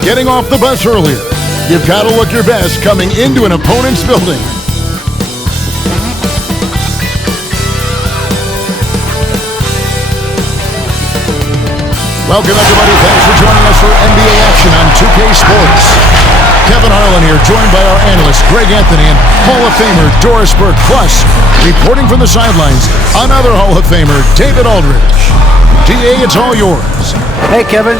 Getting off the bus earlier. You've got to look your best coming into an opponent's building. Welcome, everybody. Thanks for joining us for NBA action on 2K Sports. Kevin Harlan here, joined by our analyst, Greg Anthony, and Hall of Famer Doris Burke. Plus, reporting from the sidelines, another Hall of Famer, David Aldridge. DA, it's all yours. Hey, Kevin.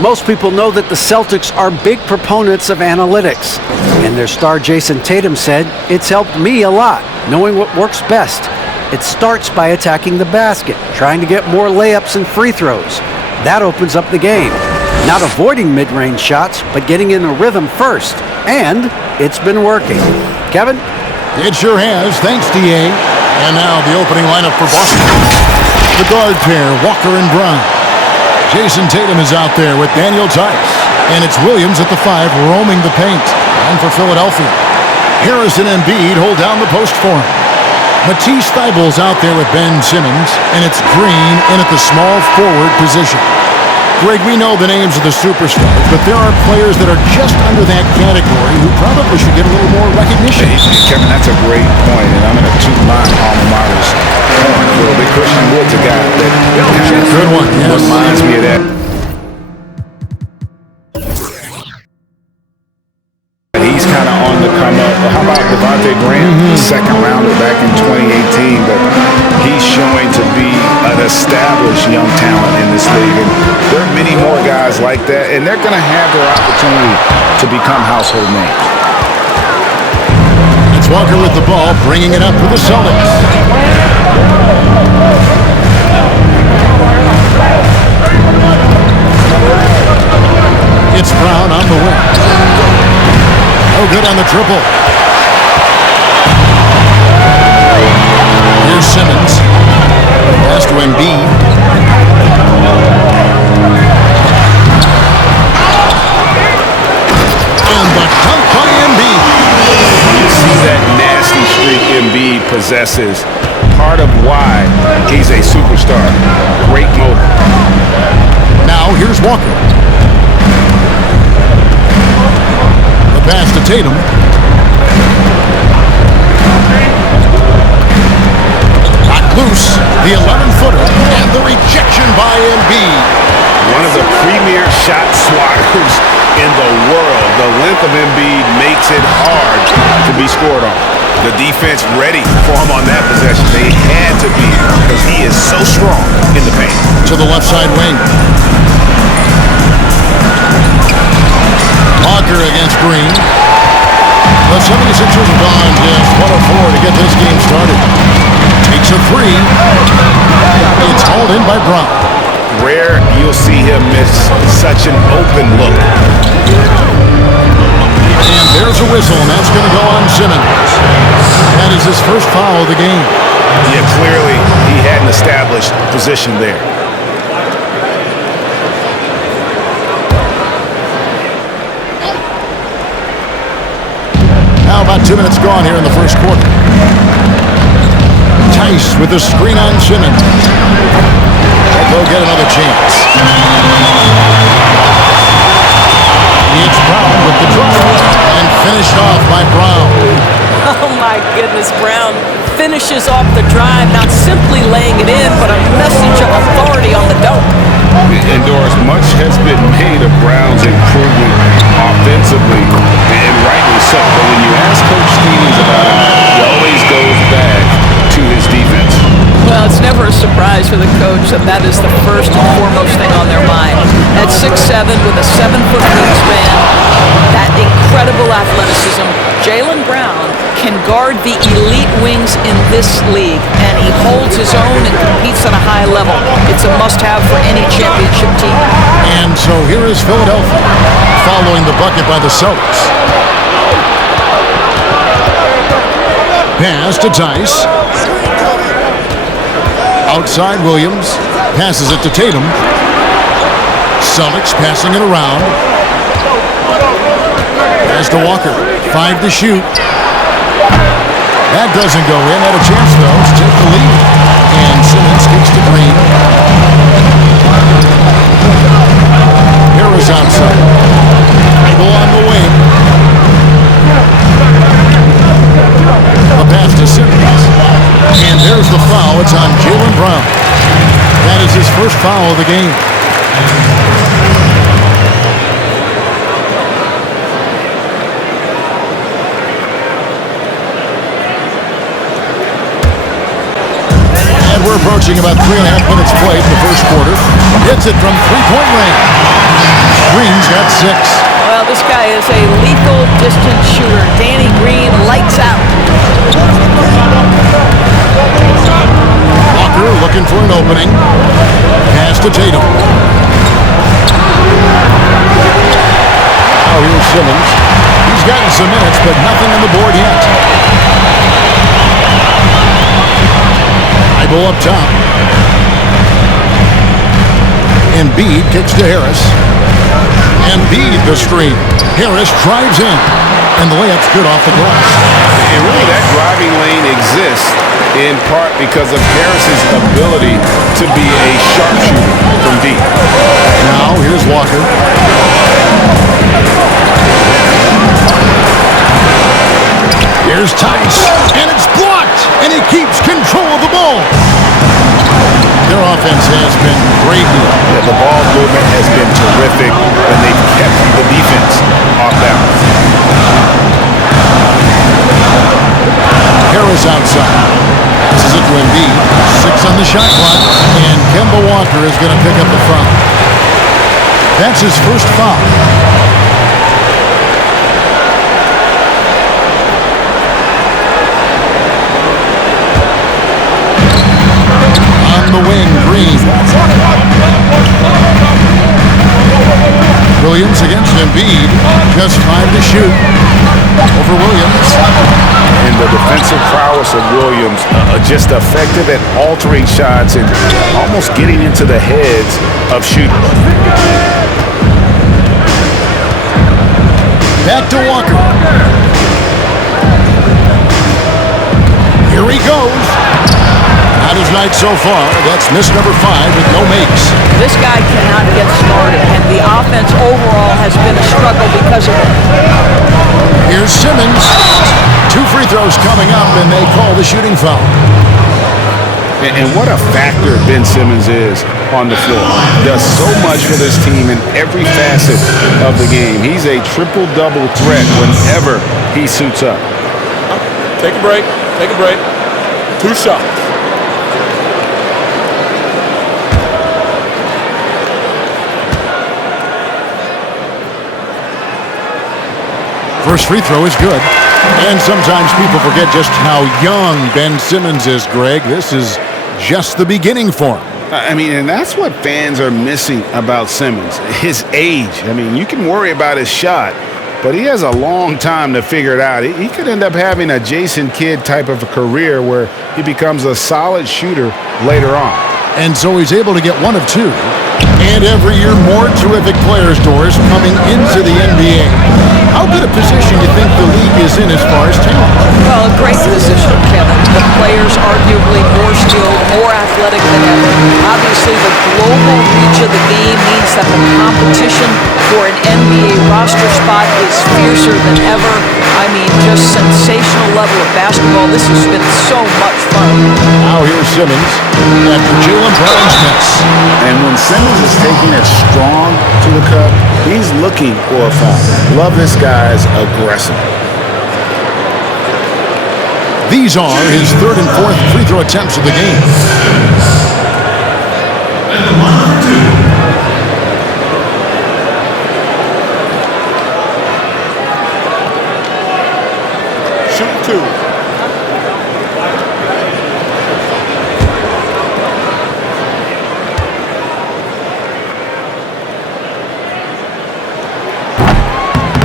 Most people know that the Celtics are big proponents of analytics. And their star Jason Tatum said, "It's helped me a lot, knowing what works best. It starts by attacking the basket, trying to get more layups and free throws. That opens up the game. Not avoiding mid-range shots, but getting in a rhythm first. And it's been working." Kevin? It sure has. Thanks, DA. And now the opening lineup for Boston. The guard pair, Walker and Brown. Jason Tatum is out there with Daniel Tice. And it's Williams at the 5 roaming the paint. And for Philadelphia, Harrison and Embiid hold down the post for him. Matisse Thybulle's out there with Ben Simmons. And it's Green in at the small forward position. Greg, we know the names of the superstars, but there are players that are just under that category who probably should get a little more recognition. Hey, Kevin, that's a great point, and I'm going to toot my alma mater's horn a little bit. Christian Wood's a guy that kind of good one, yes. Reminds me of that. He's kind of on the come up. How about Devontae Graham, the second rounder back in 2018, but he's showing to be an established young talent in this league. And there are many more guys like that, and they're going to have their opportunity to become household names. It's Walker with the ball, bringing it up for the Celtics. It's Brown on the wing. Oh, good on the triple. Here's Simmons. Pass to Embiid. And the dunk by Embiid. You see that nasty streak Embiid possesses. Part of why he's a superstar. Great motor. Now here's Walker. The pass to Tatum. Loose, the 11-footer, and the rejection by Embiid. One of the premier shot swatters in the world. The length of Embiid makes it hard to be scored on. The defense ready for him on that possession. They had to be because he is so strong in the paint. To the left side wing. Walker against Green. The 76ers have gone just 1-4 to get this game started. Takes a 3. It's hauled in by Brown. Rare you'll see him miss such an open look. And there's a whistle, and that's going to go on Simmons. That is his first foul of the game. Yeah, clearly he had an established position there. Now about 2 minutes gone here in the first quarter. Tice with the screen on Simmons. They'll get another chance. It's Brown with the drive and finished off by Brown. Oh my goodness, Brown finishes off the drive, not simply laying it in, but a message of authority on the dunk. And Doris, much has been made of Brown's improvement offensively, and rightly so. But when you ask Coach Stevens about it, he always goes back to his defense. Well, it's never a surprise for the coach that is the first and foremost thing on their mind. At 6'7", with a 7-foot wingspan, that incredible athleticism, Jaylen Brown can guard the elite wings in this league, and he holds his own and competes at a high level. It's a must-have for any championship team. And so here is Philadelphia, following the bucket by the Celtics. Pass to Tice. Outside Williams. Passes it to Tatum. Celtics passing it around. Pass to Walker. 5 to shoot. That doesn't go in. Had a chance, though, to take the lead. And Simmons kicks to Green. Here is outside. first foul of the game. And we're approaching about 3.5 minutes played in the first quarter. Hits it from three-point range. Green's got 6. Well, this guy is a lethal distance shooter. Danny Green, lights out. Walker looking for an opening. Pass to Tatum. Now here's Simmons. He's gotten some minutes, but nothing on the board yet. Eyeball up top. Embiid kicks to Harris. Embiid the screen. Harris drives in. And the layup's good off the glass. And really that driving lane exists in part because of Harris's ability to be a sharpshooter from deep. Now here's Walker. Here's Tice. And it's blocked. And he keeps control of the ball. Their offense has been great here. Yeah, the ball movement has been terrific, and they've kept the defense off balance. Harris outside. This is it to Embiid. 6 on the shot clock. And Kemba Walker is going to pick up the foul. That's his first foul. On the wing, Green. Williams against Embiid. Just 5 to shoot. Over Williams. And the defensive prowess of Williams, just effective at altering shots and almost getting into the heads of shooters. Back to Walker. Here he goes. Not his night so far. That's miss number 5 with no makes. This guy cannot get started, and the offense overall has been a struggle because of it. Here's Simmons. 2 free throws coming up, and they call the shooting foul. And what a factor Ben Simmons is on the floor. Does so much for this team in every facet of the game. He's a triple-double threat whenever he suits up. Take a break. Take a break. 2 shots. First free throw is good. And sometimes people forget just how young Ben Simmons is, Greg. This is just the beginning for him. I mean, and that's what fans are missing about Simmons, his age. I mean, you can worry about his shot, but he has a long time to figure it out. He could end up having a Jason Kidd type of a career where he becomes a solid shooter later on. And so he's able to get 1 of 2. And every year, more terrific players' doors coming into the NBA. How good a position do you think the league is in as far as talent? Well, a great position, Kevin. The players arguably more skilled, more athletic than ever. Obviously, the global reach of the game means that the competition for an NBA roster spot is fiercer than ever. I mean, just sensational level of basketball. This has been so much fun. Now here's Simmons after Jaylen Brown's miss. And when Simmons is taking it strong to the cup, he's looking for a foul. Love this guy's aggressive. These are his 3rd and 4th free throw attempts of the game. Shoot 2.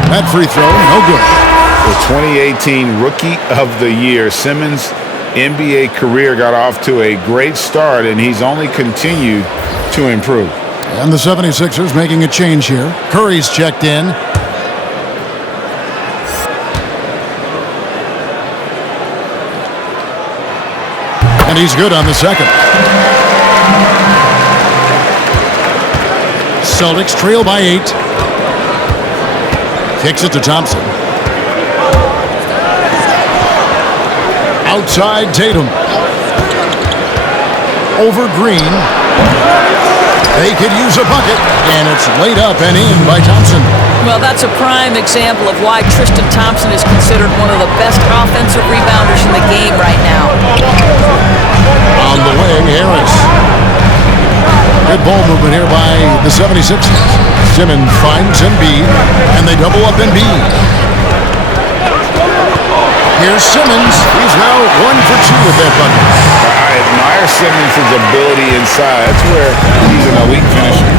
That free throw, no good. The 2018 Rookie of the Year, Simmons' NBA career got off to a great start, and he's only continued to improve. And the 76ers making a change here. Curry's checked in. And he's good on the second. Celtics trail by 8. Kicks it to Thompson. Outside Tatum. over Green. They could use a bucket, and it's laid up and in by Thompson. Well, that's a prime example of why Tristan Thompson is considered one of the best offensive rebounders in the game right now. On the wing, Harris. Good ball movement here by the 76ers. Simmons finds Embiid, and they double up Embiid. Here's Simmons. He's now 1 for 2 with that bucket. I admire Simmons' ability inside. That's where he's an elite finisher.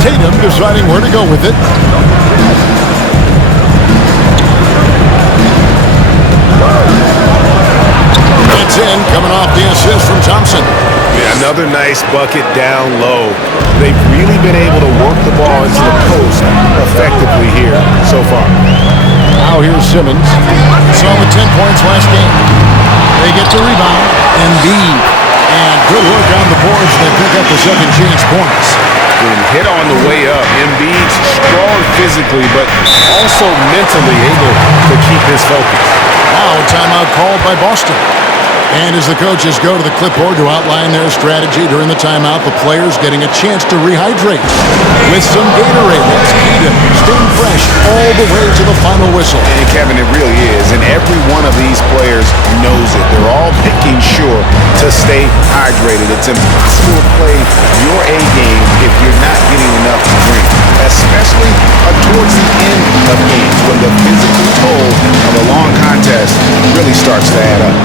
Tatum deciding where to go with it. It's in, coming off the assist from Thompson. Yeah, another nice bucket down low. They've really been able to work the ball into the post effectively here so far. Now here's Simmons. Saw with 10 points last game. They get the rebound. Embiid. And good work on the boards. They pick up the second chance points. And hit on the way up. Embiid's strong physically, but also mentally able to keep his focus. Now timeout called by Boston. And as the coaches go to the clipboard to outline their strategy during the timeout, the players getting a chance to rehydrate with some Gatorade. It's key to staying fresh all the way to the final whistle. And Kevin, it really is. And every one of these players knows it. They're all making sure to stay hydrated. It's impossible to play your A game if you're not getting enough to drink, especially towards the end of games when the physical toll of a long contest really starts to add up.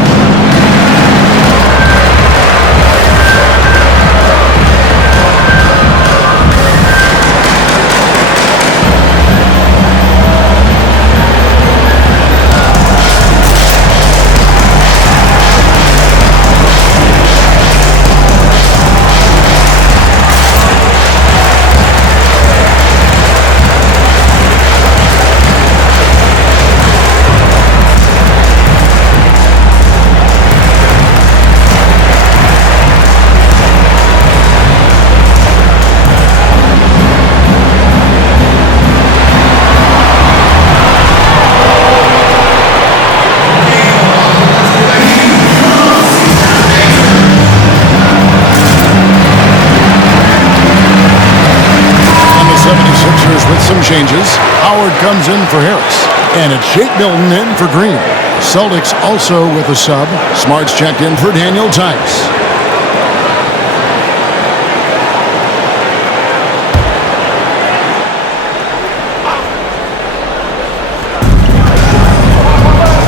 With some changes, Howard comes in for Harris, and it's Shake Milton in for Green. Celtics also with a sub. Smart's checked in for Daniel Tice.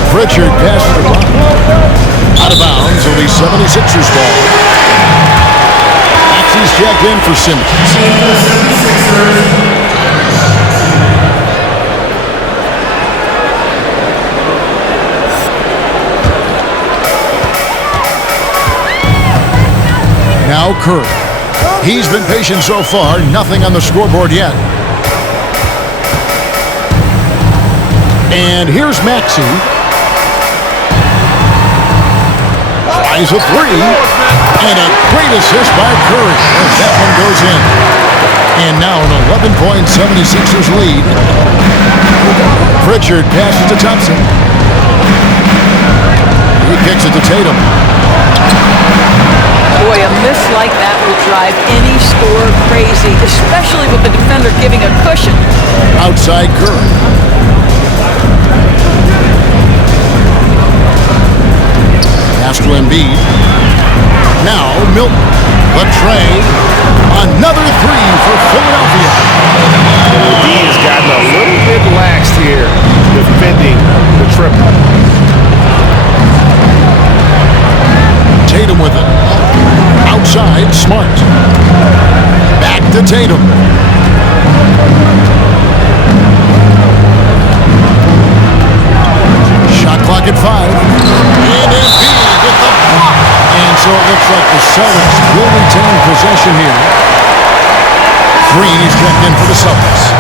Pritchard passes the ball. Out of bounds, it'll be 76ers ball. Maxey's checked in for Simmons. Now Curry. He's been patient so far. Nothing on the scoreboard yet. And here's Maxey. Tries a three. And a great assist by Curry. As that one goes in. And now an 11-point 76ers lead. Pritchard passes to Thompson. He kicks it to Tatum. Boy, a miss like that will drive any scorer crazy, especially with the defender giving a cushion. Outside Curry. Pass to Embiid. Now Milton. The tray. Another three for Philadelphia. The D has gotten a little bit laxed here defending the triple. Tatum with it. Outside, Smart. Back to Tatum. Shot clock at 5. And Embiid with the block. And so it looks like the Celtics will retain possession here. Green is checked in for the Celtics.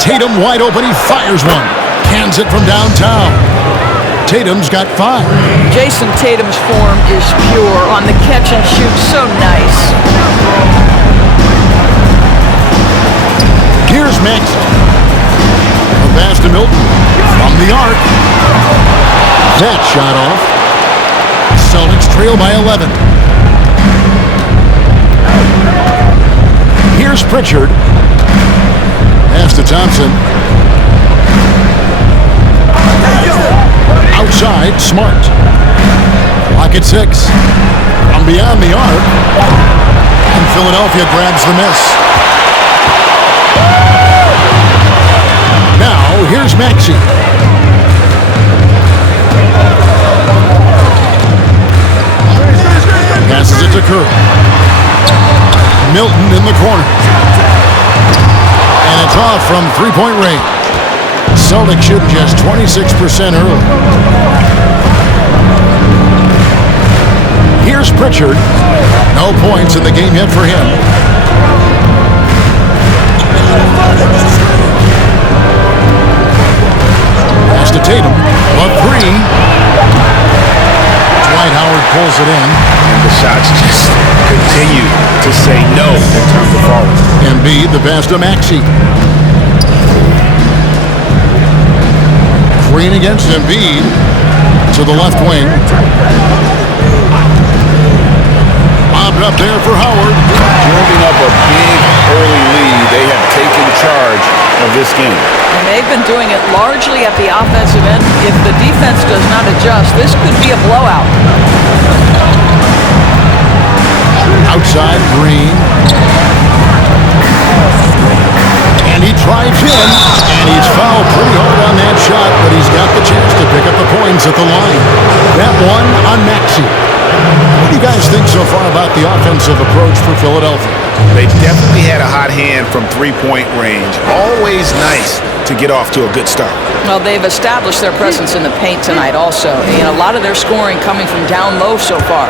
Tatum wide open, he fires one. Cans it from downtown. Tatum's got 5. Jason Tatum's form is pure on the catch and shoot. So nice. Here's Maxey. A pass to Milton from the arc. That shot off. Celtics trail by 11. Here's Pritchard. Pass to Thompson. Outside, Smart. Clock at 6. From beyond the arc. And Philadelphia grabs the miss. Now, here's Maxey. Passes it to Curry. Milton in the corner. And it's off from three-point range. Celtics shooting just 26% early. Here's Pritchard. No points in the game yet for him. Pass to Tatum. A 3. Dwight Howard pulls it in. And the shots just continue to say no in terms of falling. Embiid, the pass to Maxey. Green against Embiid to the left wing. Bobbed up there for Howard. Building up a big early lead, they have taken charge of this game. And they've been doing it largely at the offensive end. If the defense does not adjust, this could be a blowout. Outside, Green. And he drives in, and he's fouled pretty hard on that shot, but he's got the chance to pick up the points at the line. That one on Maxey. What do you guys think so far about the offensive approach for Philadelphia? They've definitely had a hot hand from three-point range. Always nice to get off to a good start. Well, they've established their presence in the paint tonight also. And a lot of their scoring coming from down low so far.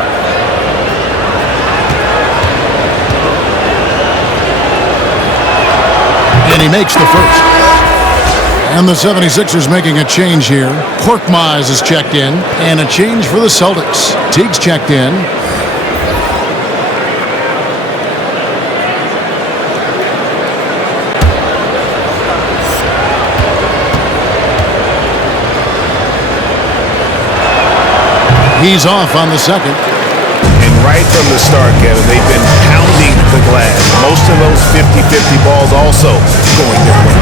And he makes the first. And the 76ers making a change here. Korkmaz is checked in. And a change for the Celtics. Teague's checked in. He's off on the second. And right from the start, Kevin, they've been pounding the glass. Most of those 50-50 balls also going their way.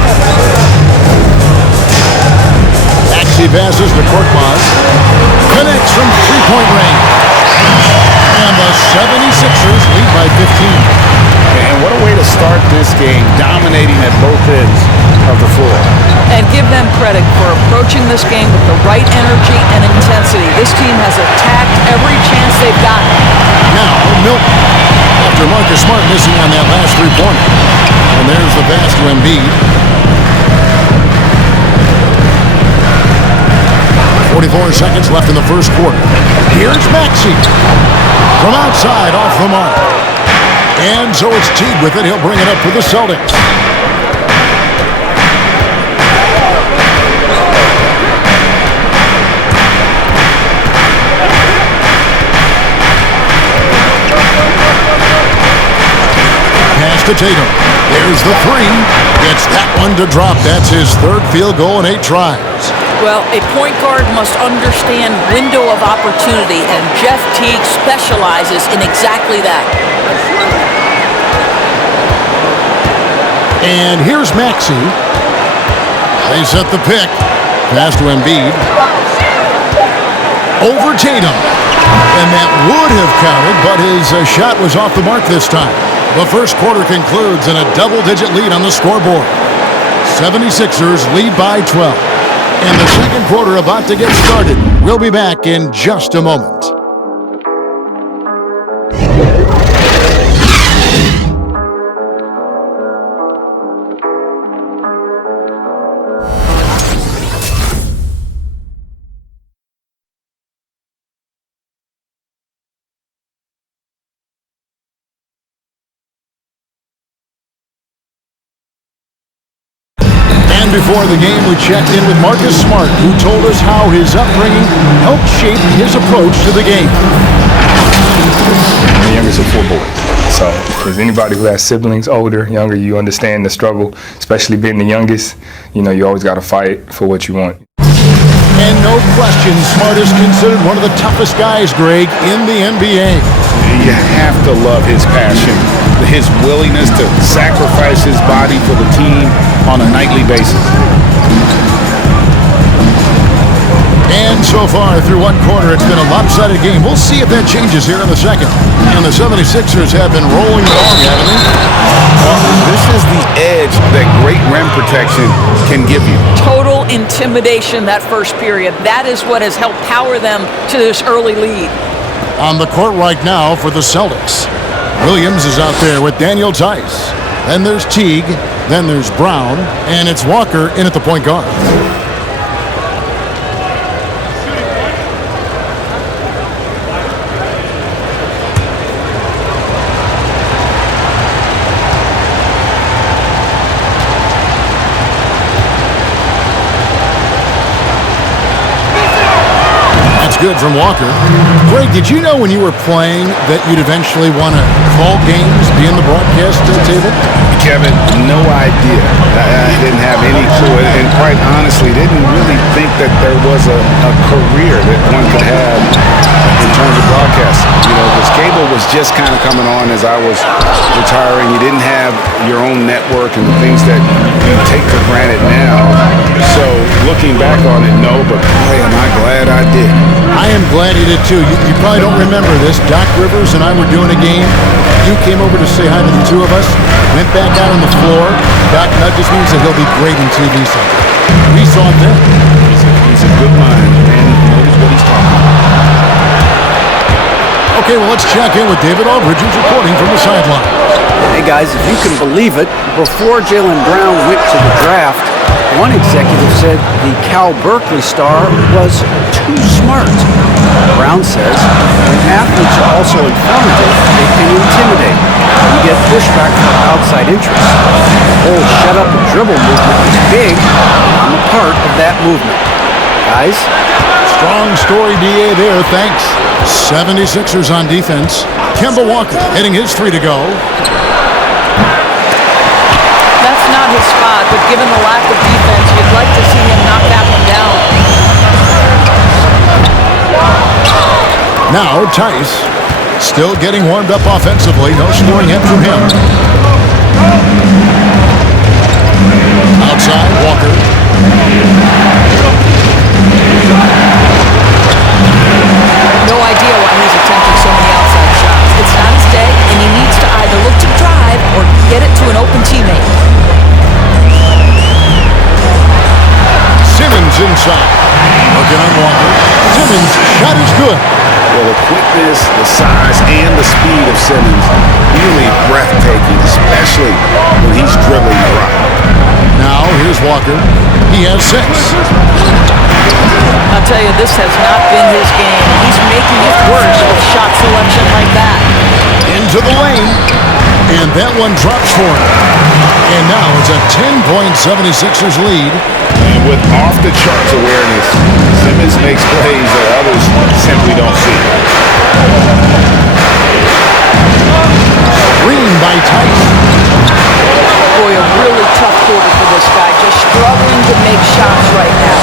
Maxey passes to Korkmaz. Connects from three-point range. And the 76ers lead by 15. And what a way to start this game, dominating at both ends of the floor. And give them credit for approaching this game with the right energy and intensity. This team has attacked every chance they've gotten. Now, Milton. After Marcus Smart missing on that last three-pointer. And there's the pass to Embiid. 44 seconds left in the first quarter. Here's Maxey. From outside, off the mark. And so it's Teague with it. He'll bring it up for the Celtics. Pass to Tatum. There's the 3. Gets that one to drop. That's his third field goal in 8 tries. Well, a point guard must understand window of opportunity, and Jeff Teague specializes in exactly that. And here's Maxey. They set the pick. Pass to Embiid. Over Tatum. And that would have counted, but his shot was off the mark this time. The first quarter concludes in a double-digit lead on the scoreboard. 76ers lead by 12. And the second quarter about to get started. We'll be back in just a moment. And before the game, we checked in with Marcus Smart, who told us how his upbringing helped shape his approach to the game. I'm the youngest of 4 boys. So, because anybody who has siblings, older, younger, you understand the struggle, especially being the youngest. You know, you always got to fight for what you want. And no question, Smart is considered one of the toughest guys, Greg, in the NBA. You have to love his passion, his willingness to sacrifice his body for the team on a nightly basis. And so far, through one quarter, it's been a lopsided game. We'll see if that changes here in the second. And the 76ers have been rolling along, haven't they? Well, this is the edge that great rim protection can give you. Total intimidation that first period. That is what has helped power them to this early lead. On the court right now for the Celtics, Williams is out there with Daniel Tice. Then there's Teague. Then there's Brown. And it's Walker in at the point guard. Good from Walker. Greg, did you know when you were playing that you'd eventually want to call games, be in the broadcast table? Kevin, no idea. I didn't have any clue, and quite honestly, didn't really think that there was a career that one could have in terms of broadcasting. You know, because cable was just kind of coming on as I was retiring. You didn't have your own network and the things that you take for granted now. So looking back on it, no, but boy, am I glad I did. I am glad he did too. You probably don't remember this. Doc Rivers and I were doing a game. You came over to say hi to the two of us. Went back out on the floor. Doc nudges me and said he'll be great in TV someday. We saw it then. He's a good mind, and he knows what he's talking about. Okay, well, let's check in with David Aldridge, who's reporting from the sideline. Hey guys, if you can believe it, before Jaylen Brown went to the draft, one executive said the Cal Berkeley star was too smart. Brown says when athletes are also informative, they can intimidate. You get pushback from outside interests. The whole shut up and dribble movement is big, and I'm a part of that movement. Guys? Strong story, DA, there. Thanks. 76ers on defense. Kemba Walker hitting his 3 to go. That's not his spot, but given the lack of defense, you'd like to see him knock that one down. Now Tice still getting warmed up offensively. No scoring yet from him. Outside, Walker. No idea why he's attempting so many outside shots. It's not his day, and he needs to either look to drive or get it to an open teammate. Simmons inside. Working on Walker. Simmons' shot is good. Well, the quickness, the size, and the speed of Simmons really breathtaking, especially when he's dribbling the rock. Now, here's Walker. He has 6. I'll tell you, this has not been his game. He's making it worse with shot selection like that. Into the lane. And that one drops for him. And now it's a 10-point 76ers lead. And with off-the-charts awareness, Simmons makes plays that others simply don't see. Screen by Tice. Boy, a really tough quarter for this guy. Just struggling to make shots right now.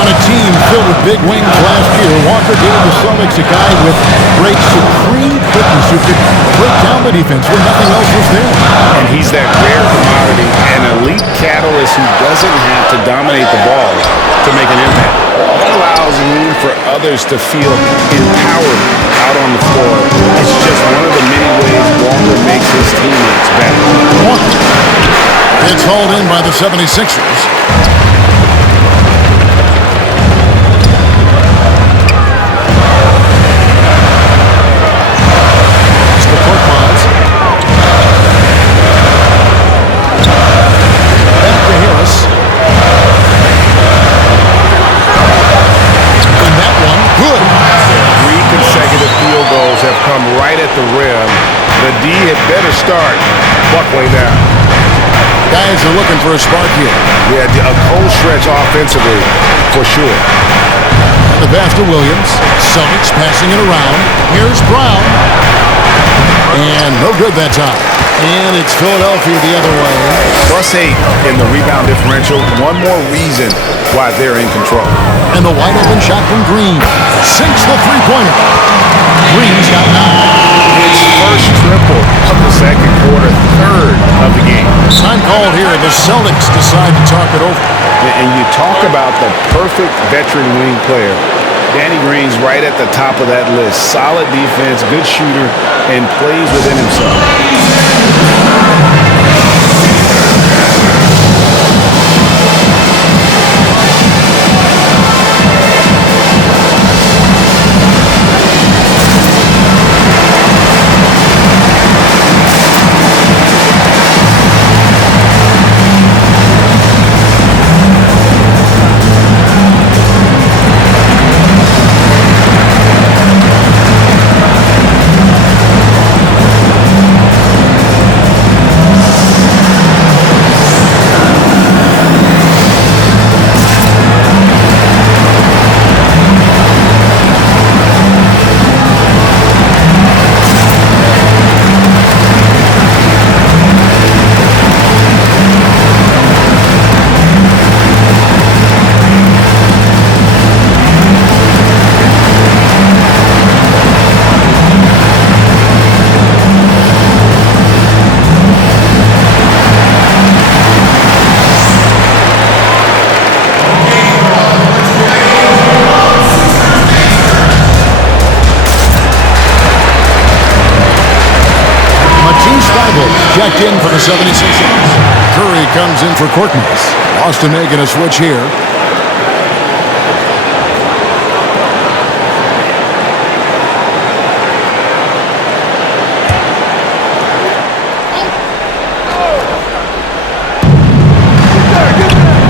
On a team filled with big wings last year, Walker gave the Celtics a guy with great supreme quickness who could break down the defense when nothing else was there. And he's that rare commodity, an elite catalyst who doesn't have to dominate the ball to make an impact. That allows room for others to feel empowered out on the floor. It's just one of the many ways Walker makes his teammates better. Walker. It's hauled in by the 76ers. Right at the rim. The D had better start buckling down. guys are looking for a spark here. Yeah, a cold stretch offensively, for sure. The pass to Williams. Celtics passing it around. Here's Brown. And no good that time. And it's Philadelphia the other way. +8 in the rebound differential. One more reason why they're in control. And the wide open shot from Green. Sinks the three-pointer. Green's got 9. His first triple of the second quarter, third of the game. Time called here. The Celtics decide to talk it over. And you talk about the perfect veteran wing player. Danny Green's right at the top of that list. Solid defense, good shooter, and plays within himself. Checked in for the 76ers. Curry comes in for Korkmaz. Boston making a switch here.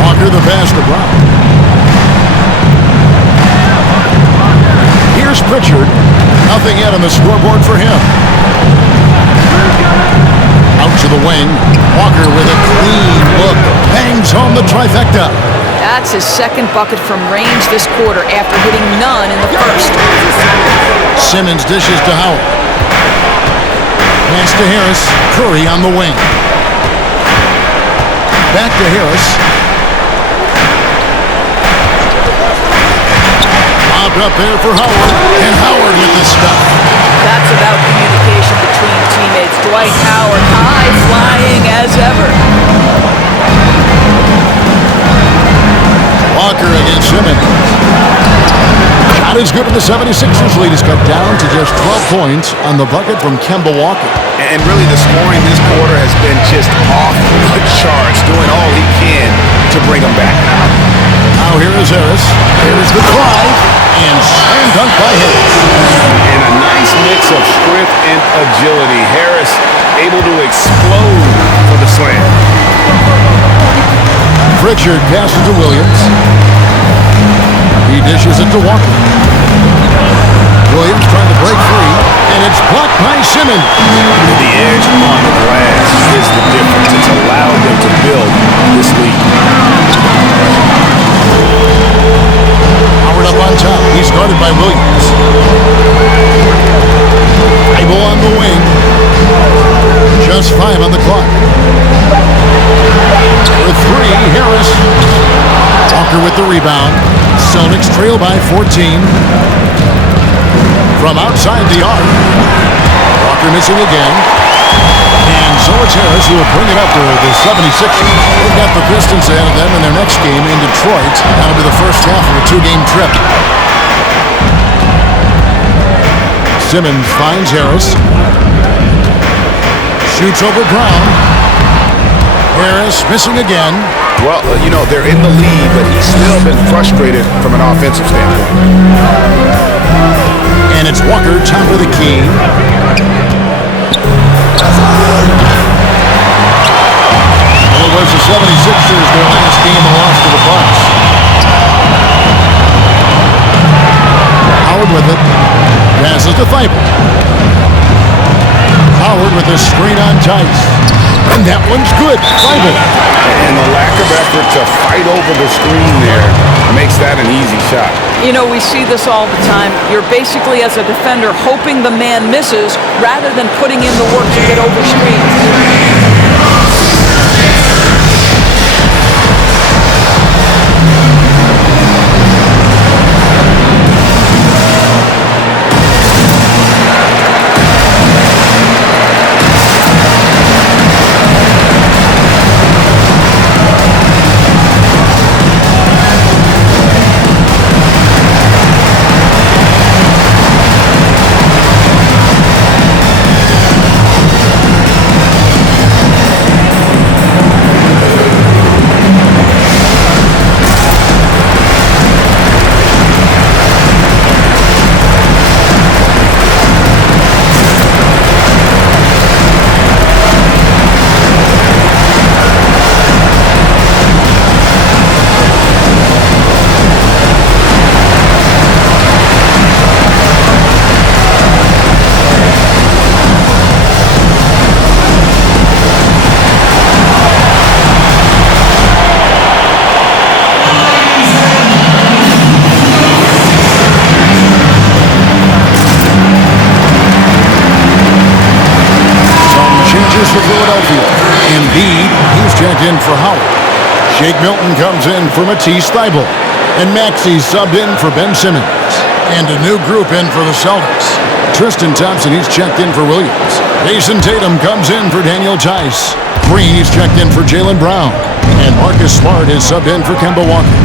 Walker the pass to Brown. Here's Pritchard. Nothing yet on the scoreboard for him. Out to the wing. Walker with a clean look. Bangs home the trifecta. That's his second bucket from range this quarter after hitting none in the first. Simmons dishes to Howard. Pass to Harris. Curry on the wing. Back to Harris. Lobbed up there for Howard. And Howard with the stuff. That's about communication between teammates. Dwight Howard, high flying as ever. Walker against Simmons. Shot is good, and the 76ers lead is cut down to just 12 points on the bucket from Kemba Walker. And really the scoring this quarter has been just off the charts, doing all he can to bring them back. Now here is Harris. Here's the drive, and slam dunk by Harris. And a nice mix of strength and agility. Harris able to explode for the slam. Pritchard passes to Williams. He dishes it to Walker. Williams trying to break free, and it's blocked by Simmons. The edge on the glass is the difference. It's allowed them to build this lead. Howard up on top. He's guarded by Williams. Ible on the wing. Just 5 on the clock. For 3, Harris. Walker with the rebound. Celtics trail by 14. From outside the arc. Walker missing again. And so it's Harris who will bring it up to the 76ers. They've got the Pistons ahead of them in their next game in Detroit. That'll be the first half of a 2-game trip. Simmons finds Harris. Shoots over Brown. Harris missing again. Well, they're in the lead, but he's still been frustrated from an offensive standpoint. And it's Walker, top of the key. Well, it was the 76ers, their last game, a loss to the Bucks. Howard with it. Passes to Thibault. Howard with a screen on Tice. And that one's good. Rival. And the lack of effort to fight over the screen there makes that an easy shot. You know, we see this all the time. You're basically, as a defender, hoping the man misses rather than putting in the work to get over screens. For Philadelphia. Embiid, he's checked in for Howard. Shake Milton comes in for Matisse Thybulle. And Maxey's subbed in for Ben Simmons. And a new group in for the Celtics. Tristan Thompson, he's checked in for Williams. Jason Tatum comes in for Daniel Tice. Green, he's checked in for Jaylen Brown. And Marcus Smart is subbed in for Kemba Walker.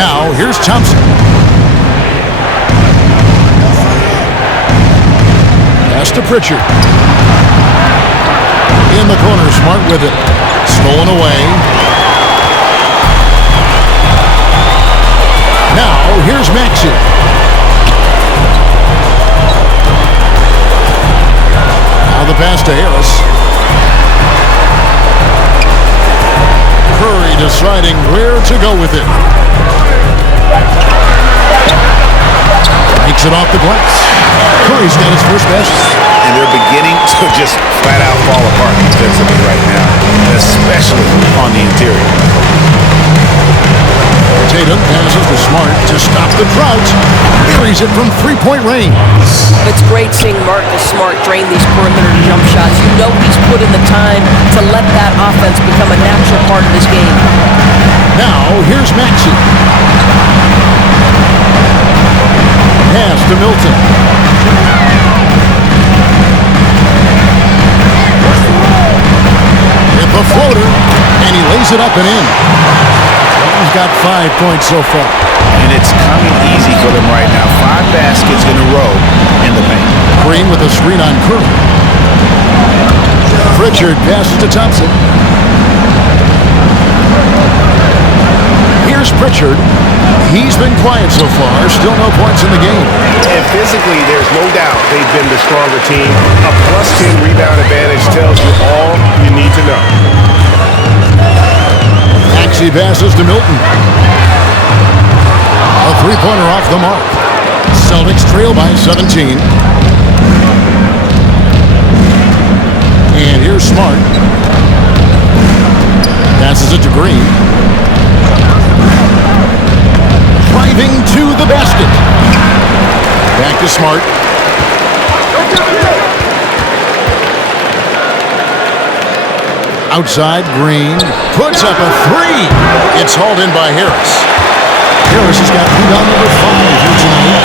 Now, here's Thompson. Pass to Pritchard. In the corner, Smart with it. Stolen away. Now, here's Maxey. Now the pass to Harris. Curry deciding where to go with it. Takes it off the glass. Curry's got his first basket. And they're beginning to just flat out fall apart defensively right now, especially on the interior. Tatum passes to Smart to stop the drought. Buries it from three-point range. It's great seeing Marcus Smart drain these perimeter jump shots. You know he's put in the time to let that offense become a natural part of his game. Now, here's Maxey. Pass to Milton. With the floater, and he lays it up and in. He's got 5 points so far. And it's coming easy for them right now. 5 baskets in a row in the paint. Green with a screen on Curry. Pritchard passes to Thompson. Here's Pritchard. He's been quiet so far. Still no points in the game. And physically, there's no doubt they've been the stronger team. A +10 rebound advantage tells you all you need to know. Maxey passes to Milton. A three-pointer off the mark. Celtics trail by 17. And here's Smart. Passes it to Green. Driving to the basket. Back to Smart. Outside, Green puts up a three. It's hauled in by Harris. Harris has got rebound number 5 here tonight.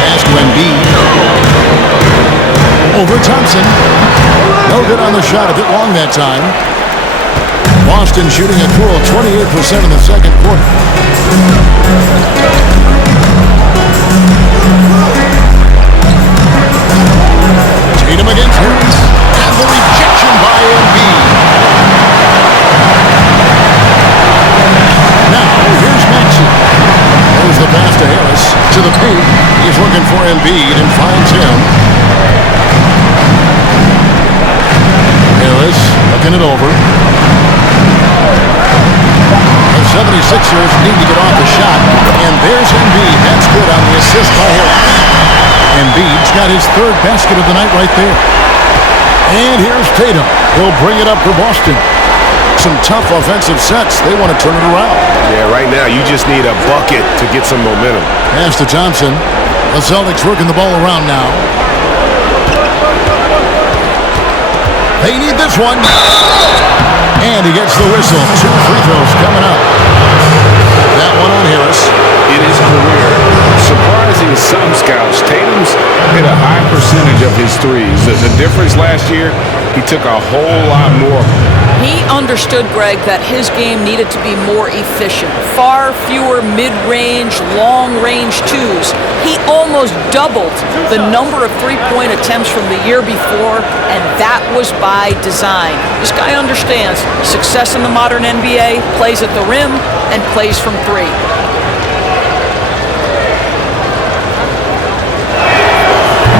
Pass to Embiid. Over Thompson. No good on the shot, a bit long that time. Boston shooting a cool 28% in the second quarter. Tatum against Harris. And the rejection by Embiid. Now, here's Maxey. There's the pass to Harris. To the paint. He's looking for Embiid and finds him. Harris looking it over. The 76ers need to get off the shot. And there's Embiid. That's good on the assist by Harris. Embiid's got his third basket of the night right there. And here's Tatum. He'll bring it up for Boston. Some tough offensive sets. They want to turn it around. Yeah, right now you just need a bucket to get some momentum. Pass to Thompson. The Celtics working the ball around now. They need this one. And he gets the whistle. 2 free throws coming up. That one on Harris. In his career, surprising some scouts, Tatum's hit a high percentage of his threes. The difference last year, he took a whole lot more of them. He understood, Greg, that his game needed to be more efficient. Far fewer mid-range, long-range twos. He almost doubled the number of three-point attempts from the year before, and that was by design. This guy understands success in the modern NBA, plays at the rim, and plays from three.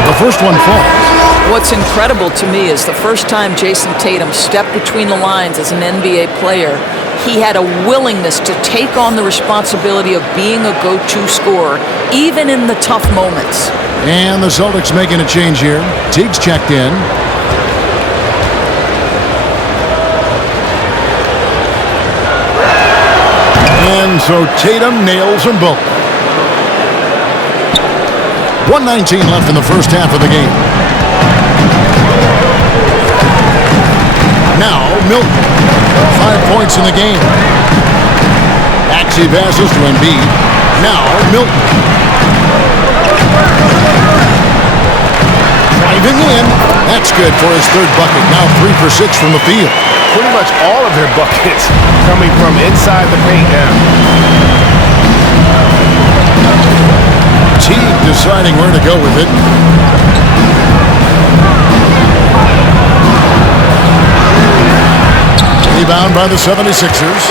The first one falls. What's incredible to me is the first time Jason Tatum stepped between the lines as an NBA player, he had a willingness to take on the responsibility of being a go-to scorer, even in the tough moments. And the Celtics making a change here. Teague's checked in. And so Tatum nails them both. 1:19 left in the first half of the game. Now, Milton. 5 points in the game. Axie passes to Embiid. Now, Milton. Driving in. That's good for his third bucket. Now 3 for 6 from the field. Pretty much all of their buckets coming from inside the paint now. Teague deciding where to go with it. Rebound by the 76ers.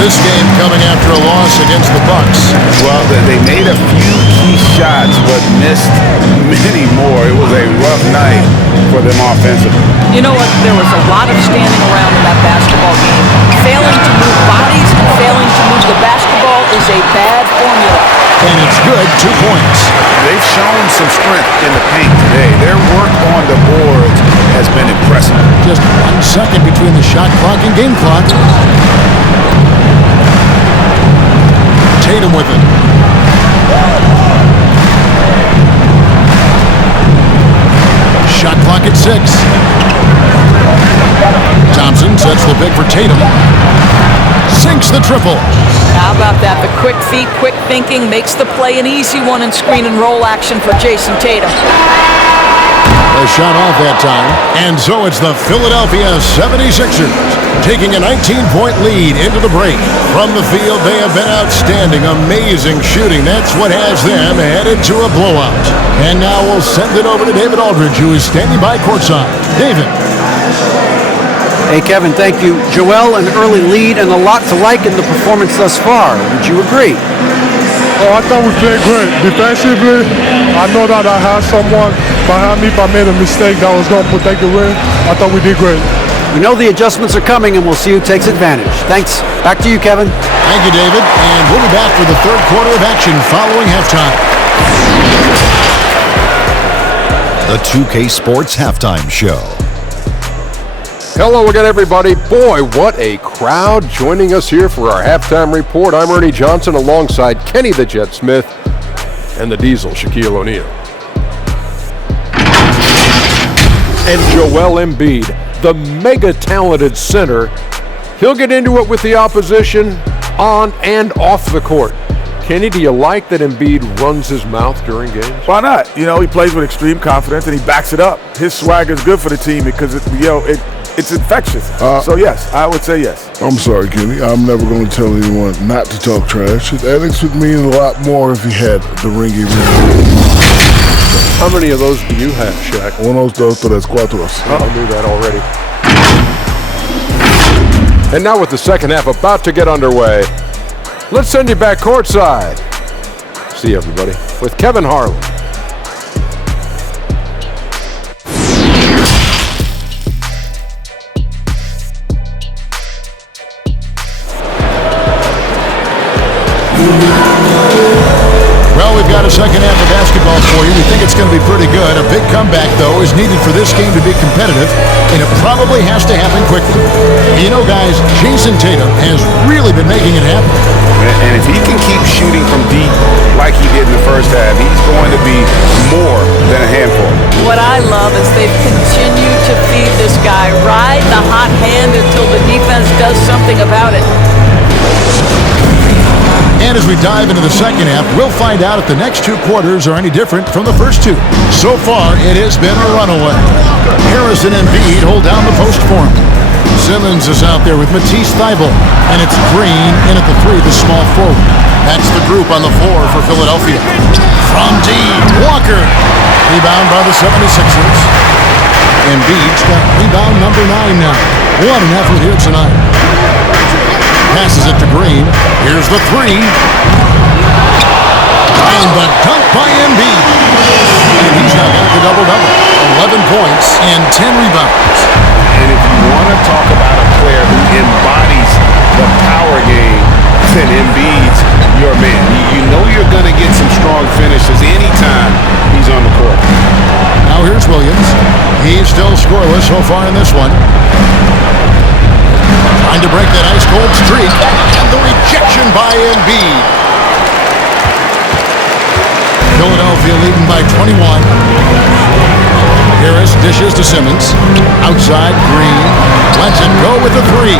This game coming after a loss against the Bucks. Well, they made a few key shots, but missed many more. It was a rough night for them offensively. You know what? There was a lot of standing around in that basketball game. Failing to move bodies and failing to move the basketball is a bad formula. And it's good, 2 points. They've shown some strength in the paint today. Their work on the boards has been impressive. Just 1 second between the shot clock and game clock. Tatum with it. Shot clock at 6. Thompson sets the pick for Tatum. Sinks the triple. How about that? The quick feet, quick thinking makes the play an easy one in screen and roll action for Jason Tatum. A shot off that time. And so it's the Philladelphia 76ers taking a 19-point lead into the break. From the field, they have been outstanding. Amazing shooting. That's what has them headed to a blowout. And now we'll send it over to David Aldridge, who is standing by courtside. David. Hey, Kevin, thank you. Joel, an early lead and a lot to like in the performance thus far. Would you agree? Oh, I thought we played great. Defensively, I know that I had someone behind me if I made a mistake that was going to protect the rim. I thought we did great. We know the adjustments are coming, and we'll see who takes advantage. Thanks. Back to you, Kevin. Thank you, David. And we'll be back for the third quarter of action following halftime. The 2K Sports Halftime Show. Hello again, everybody. Boy, what a crowd joining us here for our halftime report. I'm Ernie Johnson alongside Kenny the Jet Smith and the Diesel, Shaquille O'Neal. And Joel Embiid, the mega-talented center. He'll get into it with the opposition on and off the court. Kenny, do you like that Embiid runs his mouth during games? Why not? You know, he plays with extreme confidence and he backs it up. His swagger is good for the team because it's infectious. So yes, I would say yes. I'm sorry, Kenny. I'm never going to tell anyone not to talk trash. Alex would mean a lot more if he had the ringy ring. How many of those do you have, Shaq? Uno, dos, tres, cuatros. I knew that already. And now with the second half about to get underway, let's send you back courtside. See everybody with Kevin Harlan. Well, we've got a second half of basketball for you. We think it's going to be needed for this game to be competitive, and it probably has to happen quickly. You know, guys, Jason Tatum has really been making it happen. And if he can keep shooting from deep like he did in the first half, he's going to be more than a handful. What I love is they've continued to feed this guy, ride the hot hand until the defense does something about it. And as we dive into the second half, we'll find out if the next two quarters are any different from the first two. So far, it has been a runaway. Harrison and Embiid hold down the post for him. Simmons is out there with Matisse Thybulle, and it's Green in at the three, the small forward. That's the group on the floor for Philadelphia. From deep, Walker. Rebound by the 76ers. Embiid's got rebound number 9 now. What an effort here tonight. Passes it to Green. Here's the three. And the dunk by Embiid. And he's now got the double-double. 11 points and 10 rebounds. And if you want to talk about a player who embodies the power game, then Embiid's your man. You know you're going to get some strong finishes anytime he's on the court. Now here's Williams. He's still scoreless so far in this one. Trying to break that ice-cold streak. And the rejection by Embiid. Philadelphia leading by 21. Harris dishes to Simmons. Outside, Green. Lets it go with the three.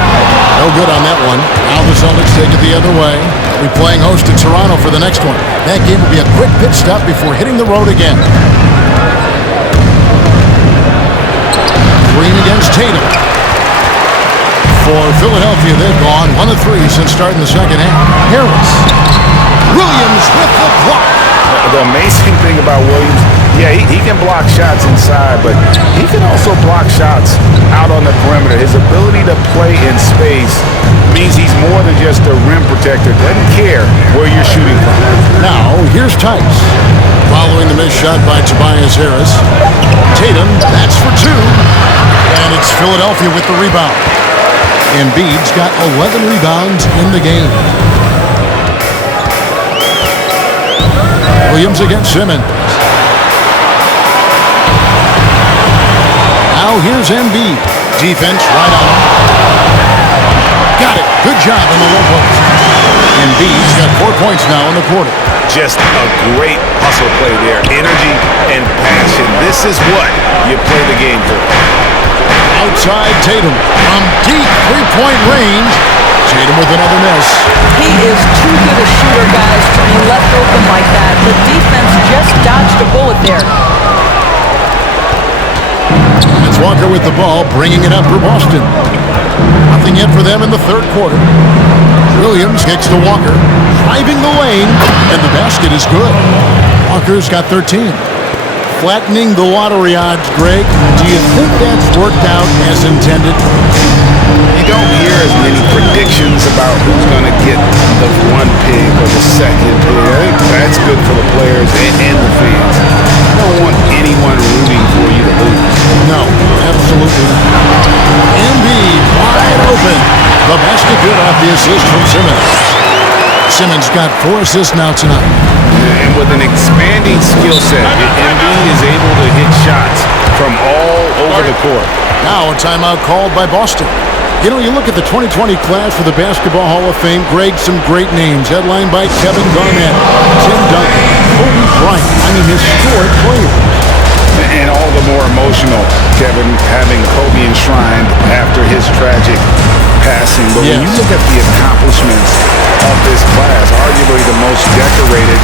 No good on that one. Now the Celtics take it the other way. They'll be playing host to Toronto for the next one. That game will be a quick pit stop before hitting the road again. Green against Tatum. For Philadelphia, they've gone 1 of 3 since starting the second half. Harris. Williams with the block. The amazing thing about Williams, yeah, he can block shots inside, but he can also block shots out on the perimeter. His ability to play in space means he's more than just a rim protector. Doesn't care where you're shooting from. Now, here's Tice. Following the missed shot by Tobias Harris. Tatum, that's for 2. And it's Philadelphia with the rebound. Embiid's got 11 rebounds in the game. Williams against Simmons. Now here's Embiid. Defense right on him. Got it. Good job on the low post. Embiid's got 4 points now in the quarter. Just a great hustle play there. Energy and passion. This is what you play the game for. Outside Tatum from deep three-point range. Tatum with another miss. He is too good a shooter, guys, to be left open like that. The defense just dodged a bullet there. It's Walker with the ball, bringing it up for Boston. Nothing yet for them in the third quarter. Williams kicks to Walker, driving the lane, and the basket is good. Walker's got 13. Flattening the lottery odds, Greg. Do you think that's worked out as intended? You don't hear as many predictions about who's going to get the one pick or the second pick. I think that's good for the players and the fans. I don't want anyone rooting for you to lose. No, absolutely not. Embiid wide open. The basket good off the assist from Simmons. Simmons got 4 assists now tonight. And with an expanding skill set, Embiid is able to hit shots from all over the court. Now a timeout called by Boston. You know, you look at the 2020 class for the Basketball Hall of Fame, Greg, some great names, headlined by Kevin Garnett, Tim Duncan, Kobe Bryant. I mean, historic players. And all the more emotional, Kevin, having Kobe enshrined after his tragic passing. But when you look at the accomplishments of this class, arguably the most decorated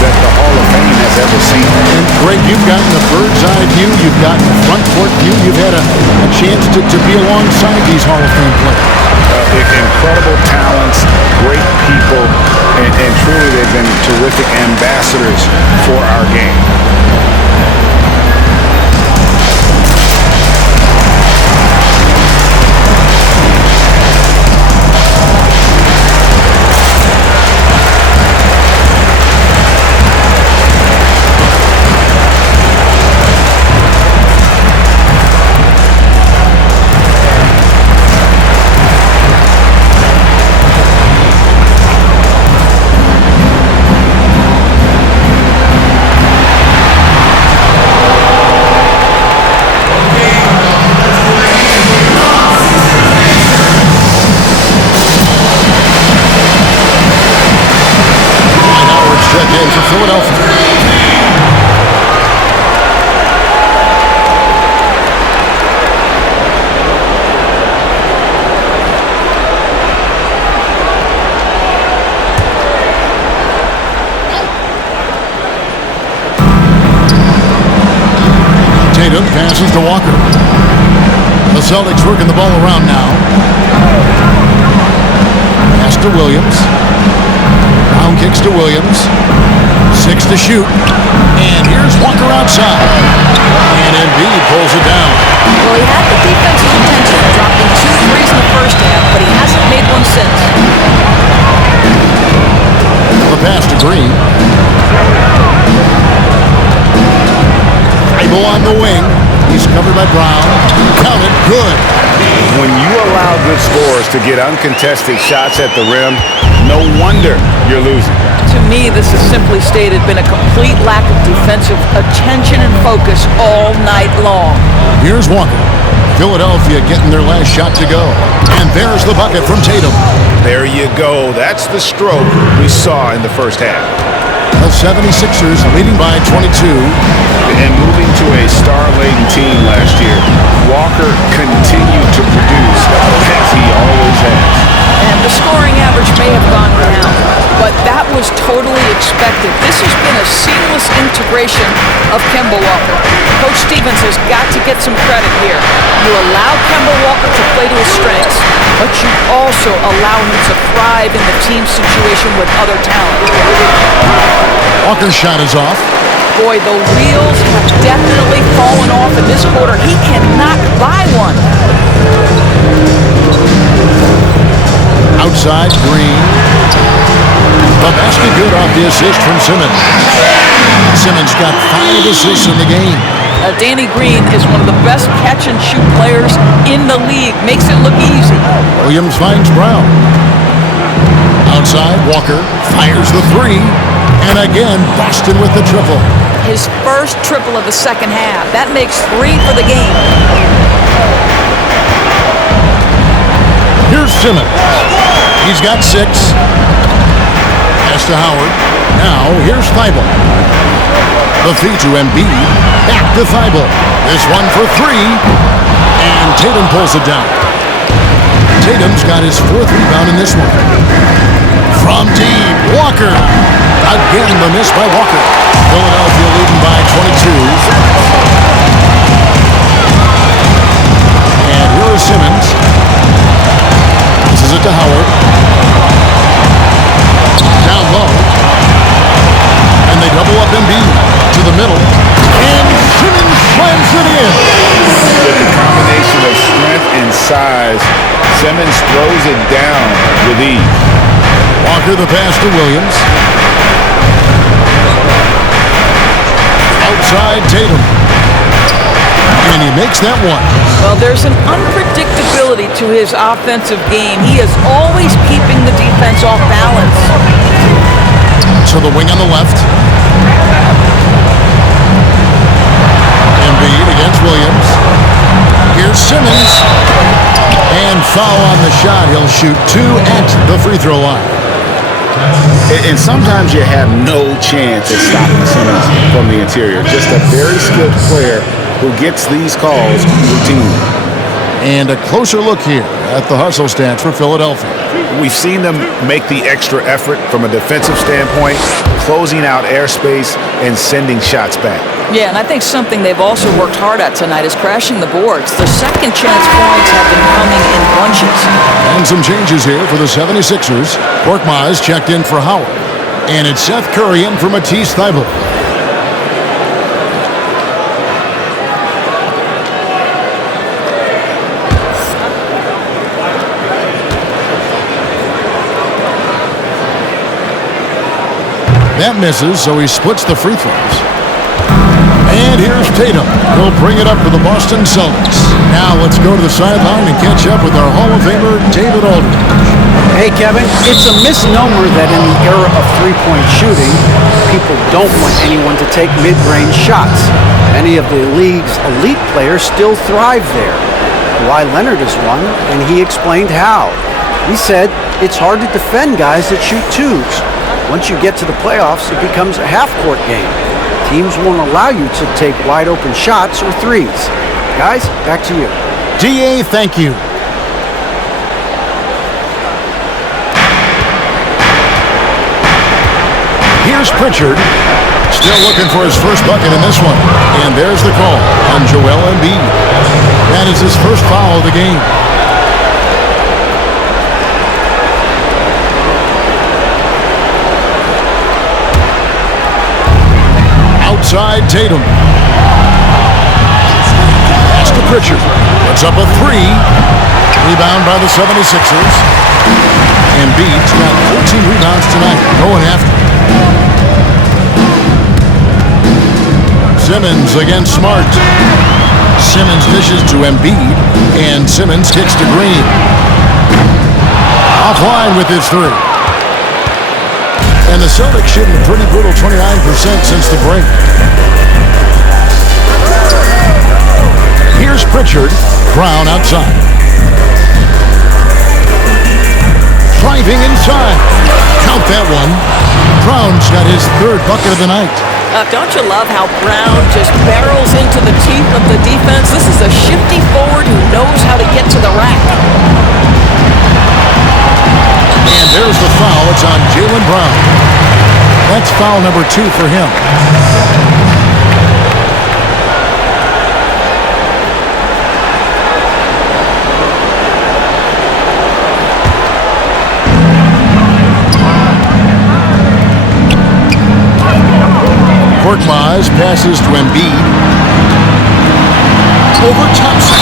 that the Hall of Fame has ever seen. And Greg, you've gotten a bird's eye view, you've gotten a front court view, you've had a chance to be alongside these Hall of Fame players. Incredible talents, great people, and truly they've been terrific ambassadors for our game. to Walker. The Celtics working the ball around now. Pass to Williams. Brown kicks to Williams. 6 to shoot. And here's Walker outside. And Embiid pulls it down. Well, he had the defense's attention, dropping 2 threes in the first half, but he hasn't made one since. The pass to Green. Thibault on the wing. He's covered by Brown. Count it. Good. When you allow good scorers to get uncontested shots at the rim, no wonder you're losing. To me, this has simply stated been a complete lack of defensive attention and focus all night long. Here's Walker. Philadelphia getting their last shot to go. And there's the bucket from Tatum. There you go. That's the stroke we saw in the first half. The 76ers leading by 22. And moving to a star-laden team last year, Walker continued to produce as he always has. And the scoring average may have gone down, but that was totally expected. This has been a seamless integration of Kemba Walker. Coach Stevens has got to get some credit here. You allow Kemba Walker to play to his strengths, but you also allow him to thrive in the team situation with other talent. Walker's shot is off. Boy, the wheels have definitely fallen off in this quarter. He cannot buy one. Outside, Green. The basket good off the assist from Simmons. Simmons got 5 assists in the game. Danny Green is one of the best catch-and-shoot players in the league. Makes it look easy. Williams finds Brown. Outside, Walker fires the 3. And again, Boston with the triple. His first triple of the second half. That makes 3 for the game. Here's Simmons. He's got 6. Pass to Howard. Now, here's Thibault. The feed to Embiid. Back to Thibault. This one for 3. And Tatum pulls it down. Tatum's got his 4th rebound in this one. From deep, Walker. Again, the miss by Walker. Philadelphia leading by 22. And here is Simmons. This is it to Howard. Down low. And they double up Embiid to the middle. And Simmons slams it in. With the combination of strength and size, Simmons throws it down with ease. Walker the pass to Williams. Outside Tatum. And he makes that one. Well, there's an unpredictability to his offensive game. He is always keeping the defense off balance. To the wing on the left. Embiid against Williams. Here's Simmons. And foul on the shot. He'll shoot 2 at the free throw line. And sometimes you have no chance at stopping Simmons from the interior. Just a very skilled player who gets these calls routinely. And a closer look here at the hustle stats for Philadelphia. We've seen them make the extra effort from a defensive standpoint, closing out airspace and sending shots back. Yeah, and I think something they've also worked hard at tonight is crashing the boards. Their second chance points have been coming in bunches. And some changes here for the 76ers. Korkmaz checked in for Howard. And it's Seth Curry in for Matisse Thybulle. That misses, so he splits the free throws. And here's Tatum. He'll bring it up for the Boston Celtics. Now let's go to the sideline and catch up with our Hall of Famer, David Aldridge. Hey, Kevin, it's a misnomer that in the era of three-point shooting, people don't want anyone to take mid-range shots. Many of the league's elite players still thrive there. Kawhi Leonard is one, and he explained how. He said, it's hard to defend guys that shoot twos. Once you get to the playoffs, it becomes a half-court game. Teams won't allow you to take wide-open shots or threes. Guys, back to you. DA, thank you. Here's Pritchard. Still looking for his first bucket in this one. And there's the call on Joel Embiid. That is his first foul of the game. Outside Tatum. Pass to Pritchard. Puts up a three. Rebound by the 76ers. Embiid's got 14 rebounds tonight. Going after. Simmons against Smart. Simmons dishes to Embiid, and Simmons kicks to Green. Offline with his three. And the Celtics shooting a pretty brutal 29% since the break. Here's Pritchard. Brown outside. Driving inside. Count that one. Brown's got his third bucket of the night. Don't you love how Brown just barrels into the teeth of the defense? This is a shifty forward who knows how to get to the rack. And there's the foul. It's on Jaylen Brown. That's foul number 2 for him. Korkmaz passes to Embiid. Over Thompson.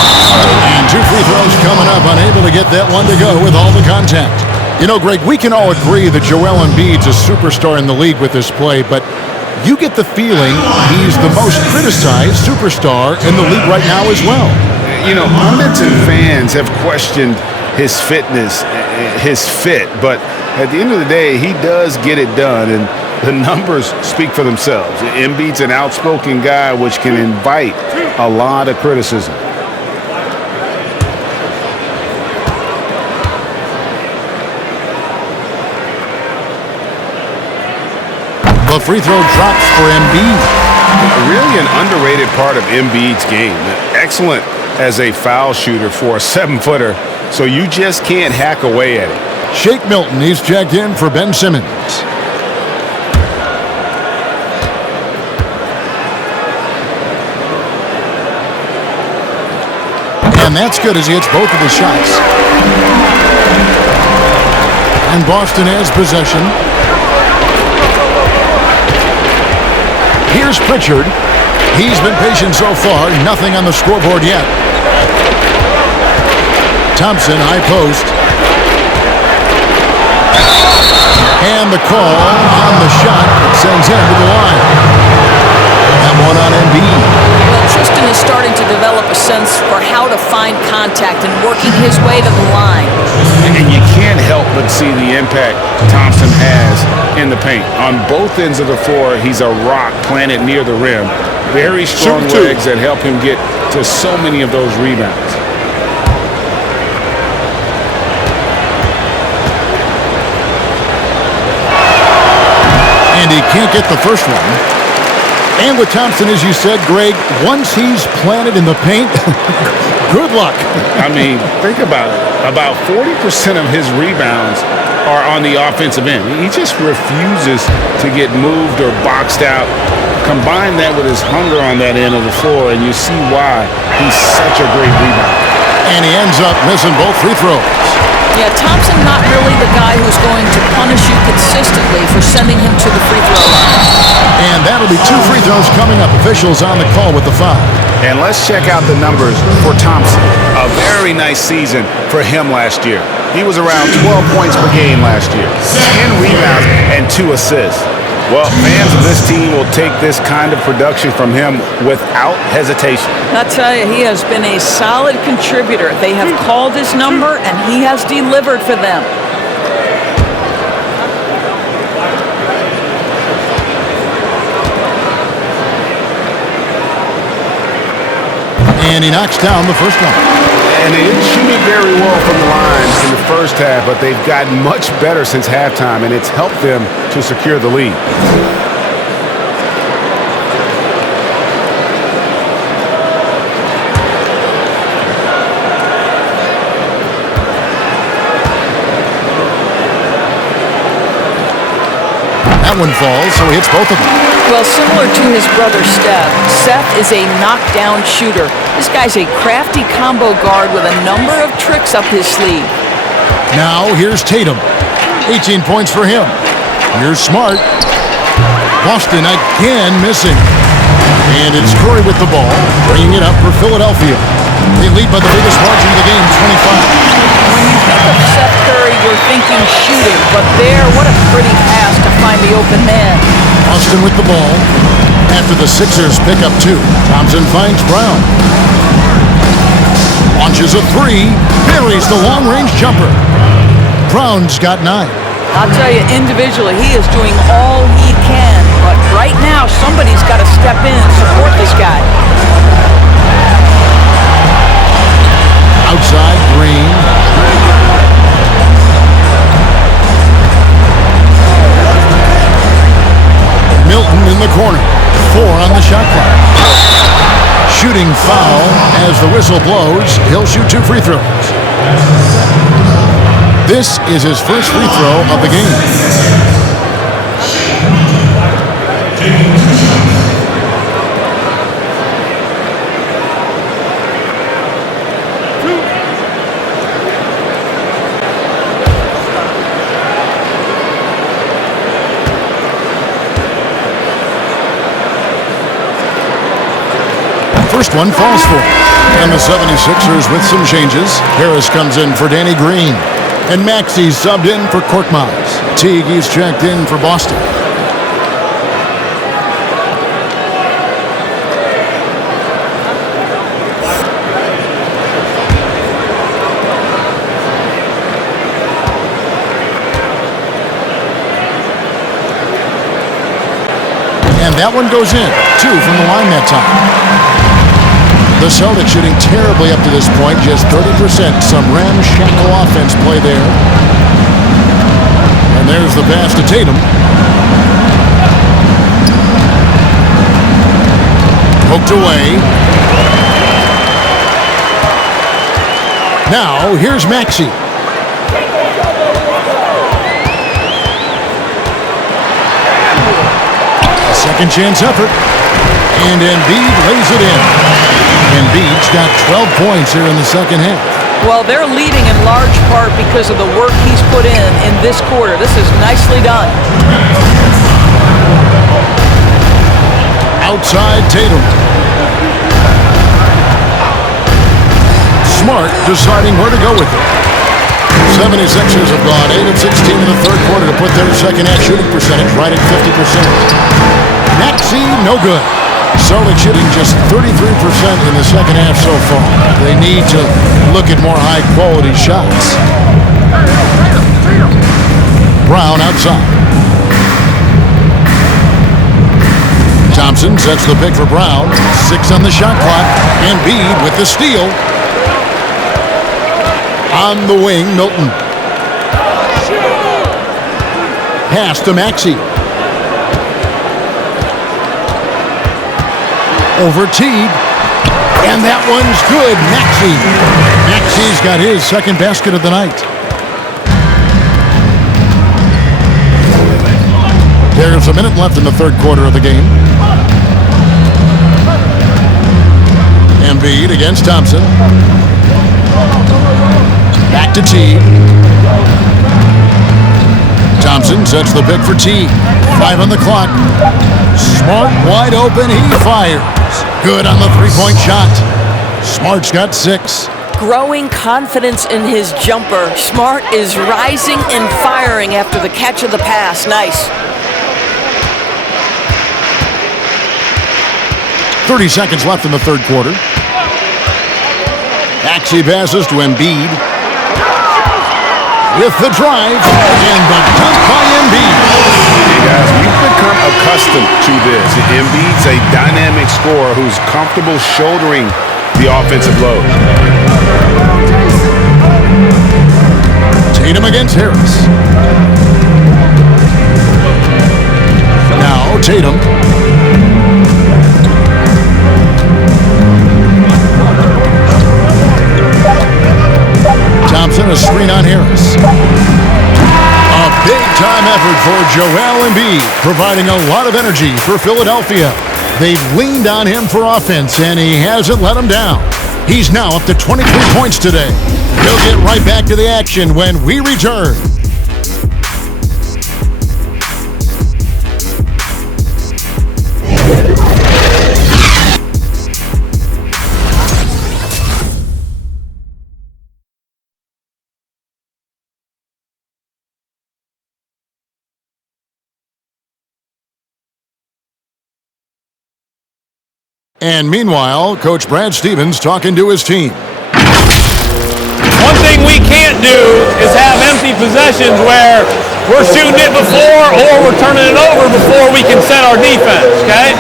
And 2 free throws coming up. Unable to get that one to go with all the contact. You know, Greg, we can all agree that Joel Embiid's a superstar in the league with this play, but you get the feeling he's the most criticized superstar in the league right now as well. You know, pundits and fans have questioned his fitness, his fit, but at the end of the day, he does get it done, and the numbers speak for themselves. Embiid's an outspoken guy, which can invite a lot of criticism. The free throw drops for Embiid. Really an underrated part of Embiid's game. Excellent as a foul shooter for a 7-footer, so you just can't hack away at it. Shake Milton, he's checked in for Ben Simmons. And that's good as he hits both of the shots. And Boston has possession. Here's Pritchard. He's been patient so far. Nothing on the scoreboard yet. Thompson, high post. And the call on the shot that sends him to the line. That one on Embiid. Well, Tristan is starting to develop a sense for how to find contact and working his way to the line. And you can't help but see the impact Thompson has in the paint. On both ends of the floor, he's a rock planted near the rim. Very strong legs that help him get to so many of those rebounds. And he can't get the first one. And with Thompson, as you said, Greg, once he's planted in the paint, good luck. I mean, think about it. About 40% of his rebounds are on the offensive end. He just refuses to get moved or boxed out. Combine that with his hunger on that end of the floor, and you see why he's such a great rebounder. And he ends up missing both free throws. Yeah, Thompson not really the guy who's going to punish you consistently for sending him to the free throw line. And that'll be 2 free throws coming up. Officials on the call with the foul. And let's check out the numbers for Thompson. A very nice season for him last year. He was around 12 points per game last year, 10 rebounds, and 2 assists. Well, fans of this team will take this kind of production from him without hesitation. I tell you, he has been a solid contributor. They have called his number, and he has delivered for them. And he knocks down the first one. And they didn't shoot it very well from the line in the first half, but they've gotten much better since halftime, and it's helped them to secure the lead. That one falls, so he hits both of them. Well, similar to his brother Steph, Seth is a knockdown shooter. This guy's a crafty combo guard with a number of tricks up his sleeve. Now here's Tatum. 18 points for him. Here's Smart. Boston again missing. And it's Curry with the ball, bringing it up for Philadelphia. They lead by the biggest margin of the game, 25. When you think of Seth Curry, you're thinking shooting. But there, what a pretty pass to find the open man. Boston with the ball. After the Sixers pick up 2, Thompson finds Brown. Launches a 3, buries the long-range jumper. Brown's got 9. I'll tell you, individually, he is doing all he can. But right now, somebody's got to step in and support this guy. Outside, Green. Milton in the corner. 4 on the shot clock. Shooting foul as the whistle blows. He'll shoot 2 free throws. This is his first free throw of the game. First one falls for him. And the 76ers with some changes. Harris comes in for Danny Green. And Maxey's subbed in for Korkmaz. Teague's checked in for Boston. And that one goes in. 2 from the line that time. The Celtics shooting terribly up to this point, just 30%. Some ramshackle offense play there. And there's the pass to Tatum. Poked away. Now, here's Maxey. A second chance effort. And Embiid lays it in. Embiid's got 12 points here in the second half. Well, they're leading in large part because of the work he's put in this quarter. This is nicely done. Outside Tatum. Smart deciding where to go with it. 76ers have gone 8 of 16 in the third quarter to put their second half shooting percentage right at 50%. Maxey, no good. Celtics shooting just 33% in the second half so far. They need to look at more high-quality shots. Brown outside. Thompson sets the pick for Brown. 6 on the shot clock. Embiid with the steal. On the wing, Milton. Pass to Maxey. Over Teague. And that one's good. Maxey. Maxey's got his second basket of the night. There's a minute left in the third quarter of the game. Embiid against Thompson. Back to Teague. Thompson sets the pick for Teague. 5 on the clock. Smart wide open. He fires. Good on the three-point shot. Smart's got 6. Growing confidence in his jumper. Smart is rising and firing after the catch of the pass. Nice. 30 seconds left in the third quarter. Maxey passes to Embiid. With the drive and the dunk by Embiid. Hey guys, we've become accustomed to this. Embiid's a dynamic scorer who's comfortable shouldering the offensive load. Tatum against Harris. Now Tatum. Thompson, a screen on Harris. A big-time effort effort for Joel Embiid, providing a lot of energy for Philadelphia. They've leaned on him for offense, and he hasn't let them down. He's now up to 23 points today. He'll get right back to the action when we return. And meanwhile, Coach Brad Stevens talking to his team. One thing we can't do is have empty possessions where we're shooting it before or we're turning it over before we can set our defense, okay?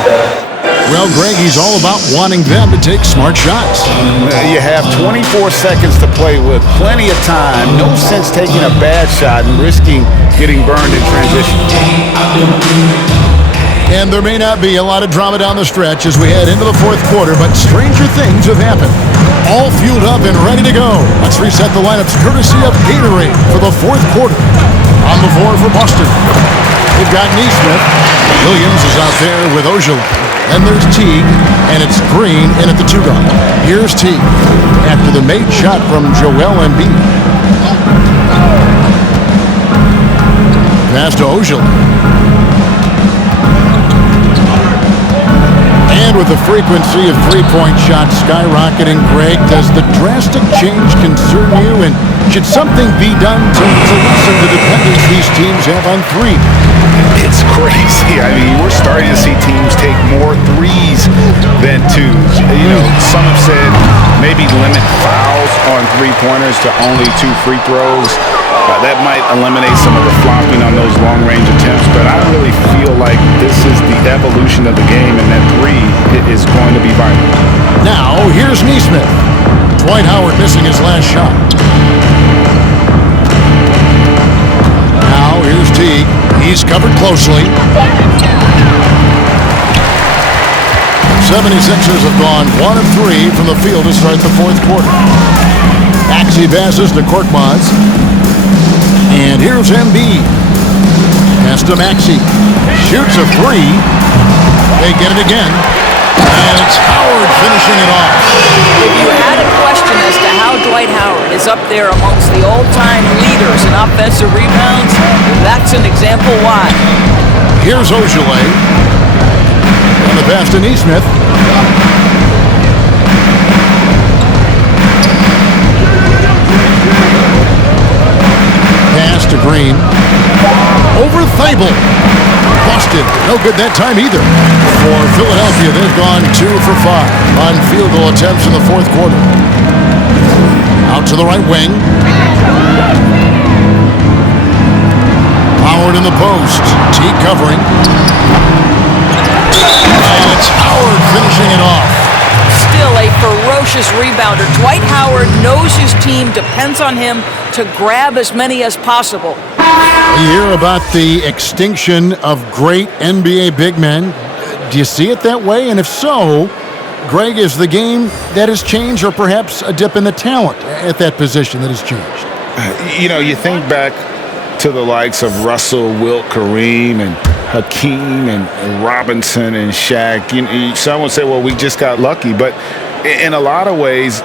Well, Greg, he's all about wanting them to take smart shots. You have 24 seconds to play with, plenty of time. No sense taking a bad shot and risking getting burned in transition. And there may not be a lot of drama down the stretch as we head into the fourth quarter, but stranger things have happened. All fueled up and ready to go. Let's reset the lineups courtesy of Gatorade for the fourth quarter. On the floor for Boston, they've got Neesmith. Williams is out there with Ojala. And there's Teague, and it's Green in at the 2-guard. Here's Teague after the made shot from Joel Embiid. Pass to Ojala. And with the frequency of three-point shots skyrocketing, Greg, does the drastic change concern you? And should something be done to lessen the dependence these teams have on three? It's crazy. I mean, we're starting to see teams take more threes than twos. You know, some have said maybe limit fouls on three-pointers to only 2 free throws. That might eliminate some of the flopping on those long-range attempts, but I really feel like this is the evolution of the game, and that three is going to be vital. Now, here's Neesmith. Dwight Howard missing his last shot. Now, here's Teague. He's covered closely. 76ers have gone 1 of 3 from the field to start the fourth quarter. Maxey passes to Korkmaz. And here's Embiid. Pass to Maxey. Shoots a 3. They get it again. And it's Howard finishing it off. If you had a question as to how Dwight Howard is up there amongst the all-time leaders in offensive rebounds, that's an example why. Here's Ojala. And the pass to Neesmith. Pass to Green. Over Thable. Busted. No good that time either. For Philadelphia, they've gone 2 for 5 on field goal attempts in the fourth quarter. Out to the right wing. Howard in the post. Teague covering. And it's Howard finishing it off. Still a ferocious rebounder. Dwight Howard knows his team depends on him to grab as many as possible. You hear about the extinction of great NBA big men. Do you see it that way? And if so, Greg, is the game that has changed, or perhaps a dip in the talent at that position that has changed? You know, you think back to the likes of Russell, Wilt, Kareem, and Hakeem, and Robinson, and Shaq. Some would say, well, we just got lucky. But in a lot of ways,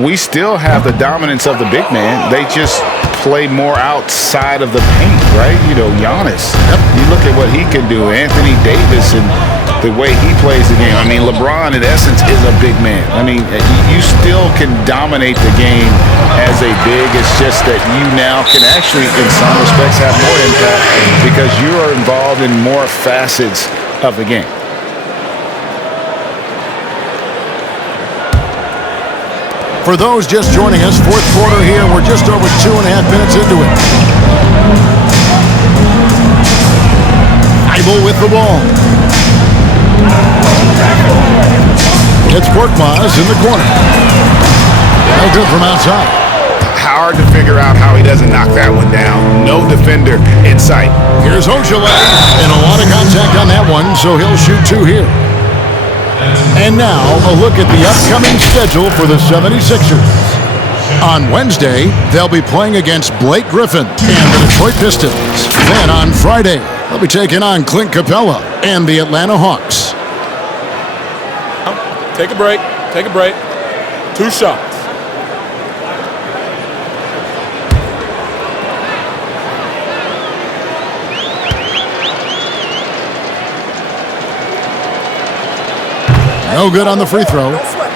we still have the dominance of the big man. They just play more outside of the paint, right? You know, Giannis. You look at what he can do. Anthony Davis and the way he plays the game. I mean, LeBron, in essence, is a big man. I mean, you still can dominate the game as a big. It's just that you now can actually, in some respects, have more impact because you are involved in more facets of the game. For those just joining us, fourth quarter here. We're just over 2.5 minutes into it. Thable with the ball. It's Korkmaz in the corner. No good from outside. Hard to figure out how he doesn't knock that one down. No defender in sight. Here's Ojala, and a lot of contact on that one, so he'll shoot 2 here. And now, a look at the upcoming schedule for the 76ers. On Wednesday, they'll be playing against Blake Griffin and the Detroit Pistons. Then on Friday, they'll be taking on Clint Capella and the Atlanta Hawks. Take a break. Take a break. 2 shots. No good on the free throw.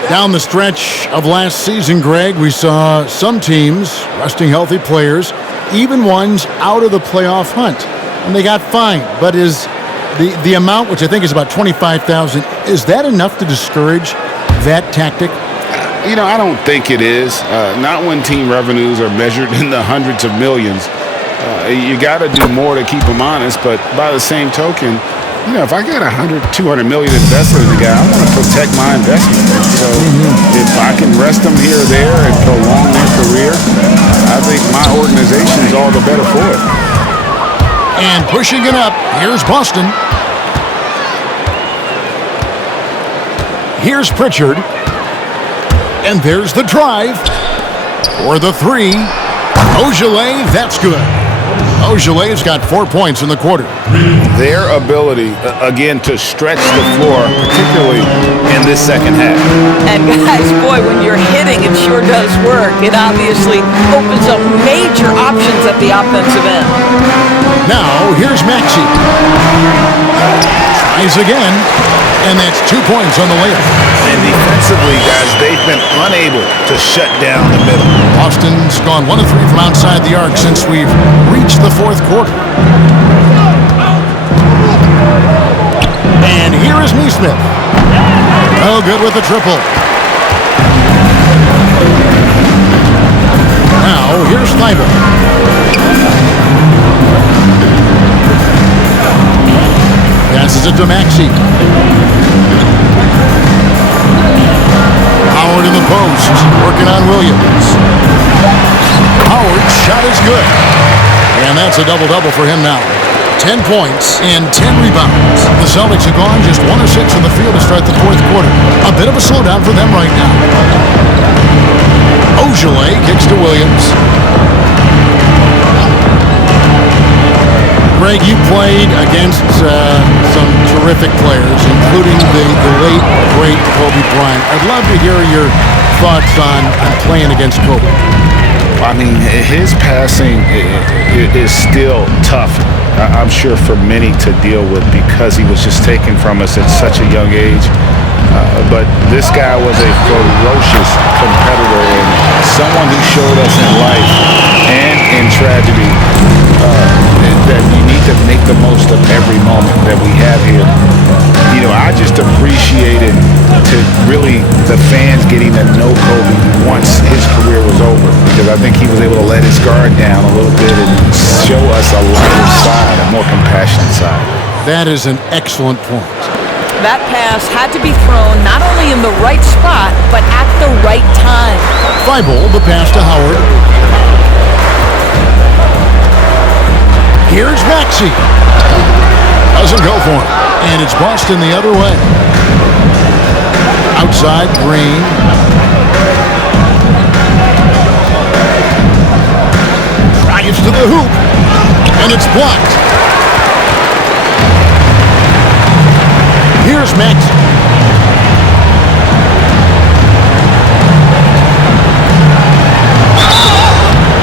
Down the stretch of last season, Greg, we saw some teams resting healthy players, even ones out of the playoff hunt, and they got fined. But is the amount, which I think is about $25,000, is that enough to discourage that tactic? I don't think it is. Not when team revenues are measured in the hundreds of millions. You got to do more to keep them honest, but by the same token, if I got $100, $200 million invested in the guy, I want to protect my investment. So if I can rest them here or there and prolong their career, I think my organization is all the better for it. And pushing it up, here's Boston. Here's Pritchard. And there's the drive. For the 3. Ogilvy, that's good. Ogilvy's got 4 points in the quarter. Their ability, again, to stretch the floor, particularly in this second half. And guys, boy, when you're hitting, it sure does work. It obviously opens up major options at the offensive end. Now, here's Maxey. Tries again, and that's 2 points on the layup. And defensively, guys, they've been unable to shut down the middle. Boston's gone 1 of 3 from outside the arc since we've reached the fourth quarter. And here is Neesmith. Oh, good with the triple. Now, here's Thibault. Passes it to Maxey. Howard in the post, working on Williams. Howard's shot is good. And that's a double-double for him now. 10 points and 10 rebounds. The Celtics have gone just 1 of 6 from the field to start the fourth quarter. A bit of a slowdown for them right now. Ogilvy kicks to Williams. Greg, you played against some terrific players, including the late, great Kobe Bryant. I'd love to hear your thoughts on playing against Kobe. I mean, his passing is still tough, I'm sure, for many to deal with because he was just taken from us at such a young age. But this guy was a ferocious competitor and someone who showed us in life and in tragedy that you need to make the most of every moment that we have here. I just appreciated the fans getting to know Kobe once his career was over, because I think he was able to let his guard down a little bit and show us a lighter side, a more compassionate side. That is an excellent point. That pass had to be thrown not only in the right spot, but at the right time. Thibault, the pass to Howard. Here's Maxey. Doesn't go for him. And it's Boston the other way. Outside, Green. Drives to the hoop. And it's blocked. Here's Maxey.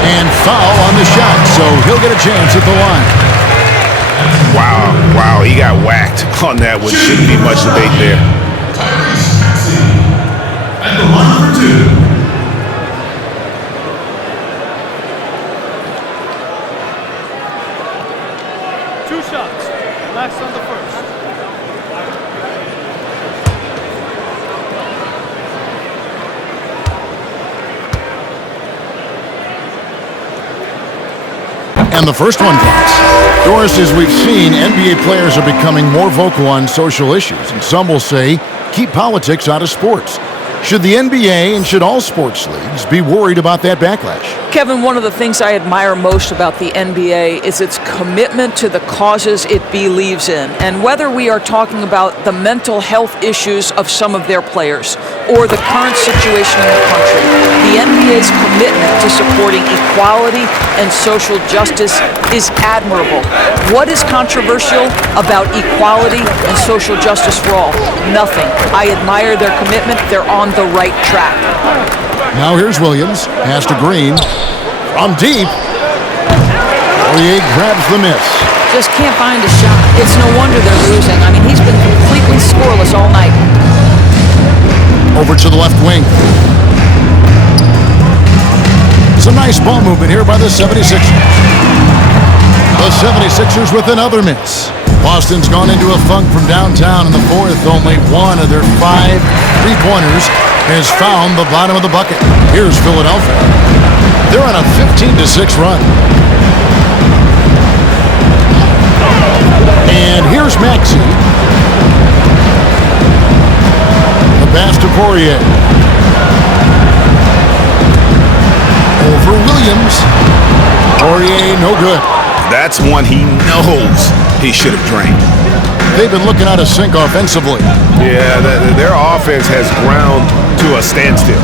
And foul on the shot, so he'll get a chance at the line. Wow, he got whacked on that one. Shouldn't be much debate there. At the line for 2. And the first one counts. Doris, as we've seen, NBA players are becoming more vocal on social issues, and some will say, keep politics out of sports. Should the NBA and should all sports leagues be worried about that backlash? Kevin, one of the things I admire most about the NBA is its commitment to the causes it believes in. And whether we are talking about the mental health issues of some of their players or the current situation in the country, the NBA's commitment to supporting equality and social justice is admirable. What is controversial about equality and social justice for all? Nothing. I admire their commitment. They're on the right track. Now here's Williams. Pass to Green. From deep. Poirier grabs the miss. Just can't find a shot. It's no wonder they're losing. I mean, he's been completely scoreless all night. Over to the left wing. Some nice ball movement here by the 76ers. The 76ers with another miss. Boston's gone into a funk from downtown in the fourth. Only one of their 5 3-pointers has found the bottom of the bucket. Here's Philadelphia. They're on a 15-6 run. And here's Maxey. The pass to Poirier. Over Williams. Poirier, no good. That's one he knows he should have drained. They've been looking out of sync offensively. Yeah, their offense has ground to a standstill.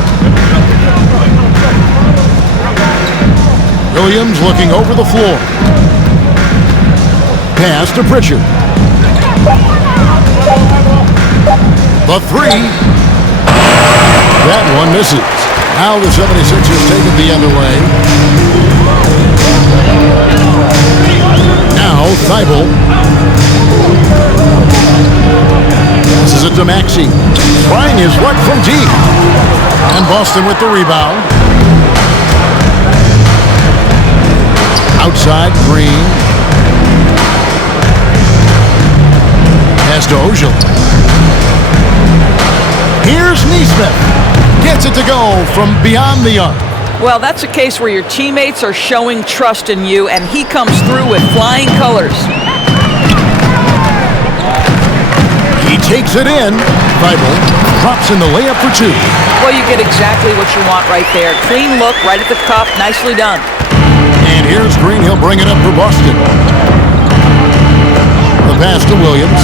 Williams looking over the floor. Pass to Pritchard. The 3. That one misses. Now the 76ers take it the other way. Now Thibault. Passes it to Maxey. Trying his luck from deep. And Boston with the rebound. Outside, Green. Pass to Ojala. Here's Neesmith. Gets it to go from beyond the arc. Well, that's a case where your teammates are showing trust in you, and he comes through with flying colors. He takes it in. Thibault drops in the layup for 2. Well, you get exactly what you want right there. Clean look, right at the cup. Nicely done. And here's Green. He'll bring it up for Boston. The pass to Williams.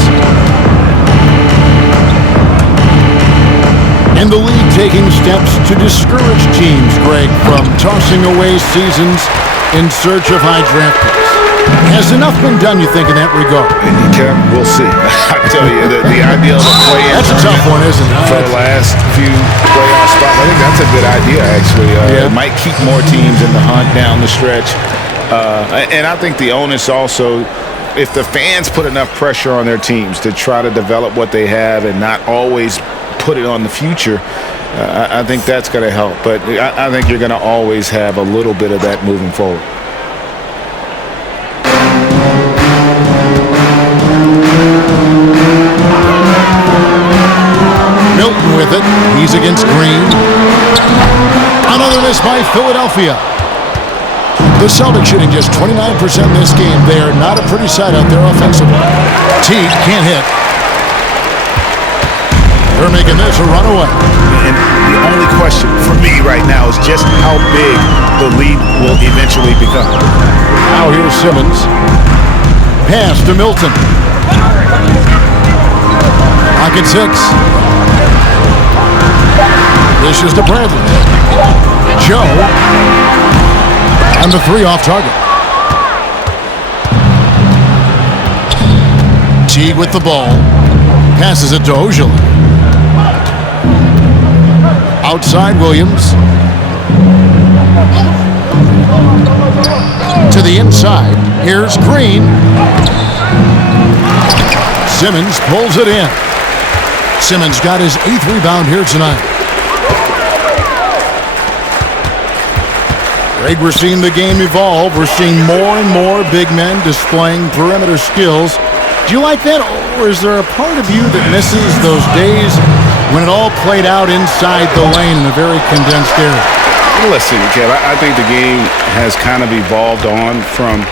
And the league taking steps to discourage teams, Greg, from tossing away seasons in search of high draft picks. Has enough been done, you think, in that regard? We'll see. I tell you, the idea of a play-in. That's a tough one, isn't it? For the last few playoff spots, I think that's a good idea, actually. It might keep more teams in the hunt down the stretch. And I think the onus also, if the fans put enough pressure on their teams to try to develop what they have and not always put it on the future, I think that's going to help. But I think you're going to always have a little bit of that moving forward. Milton with it. He's against Green. Another miss by Philadelphia. The Celtics shooting just 29% in this game. They are not a pretty sight out there offensively. Teague can't hit. They're making this a runaway. And the only question for me right now is just how big the lead will eventually become. Now here's Simmons. Pass to Milton. Pocket 6. This is to Bradley. Joe. And the 3 off target. Teague with the ball. Passes it to Ojala. Outside Williams. To the inside. Here's Green. Simmons pulls it in. Simmons got his 8th rebound here tonight. Greg, we're seeing the game evolve. We're seeing more and more big men displaying perimeter skills. Do you like that, or is there a part of you that misses those days when it all played out inside the lane in a very condensed area? Listen, Kev, I think the game has kind of evolved on from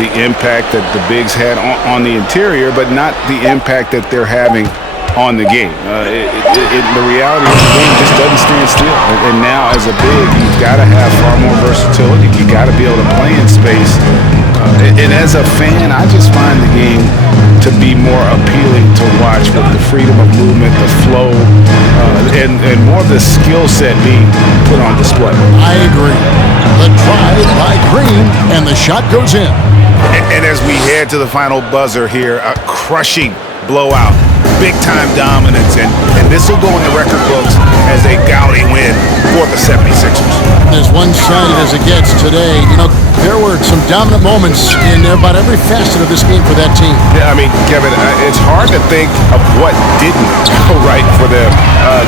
the impact that the bigs had on the interior, but not the impact that they're having on the game. The reality is the game just doesn't stand still. And now as a big, you've got to have far more versatility. You've got to be able to play in space. And as a fan, I just find the game to be more appealing to watch with the freedom of movement, the flow, and more of the skill set being put on display. I agree. team, and the shot goes in. And as we head to the final buzzer here, a crushing blowout, big-time dominance, and this will go in the record books as a gaudy win for the 76ers. As one-sided as it gets today, there were some dominant moments in about every facet of this game for that team. Yeah, I mean, Kevin, it's hard to think of what didn't go right for them.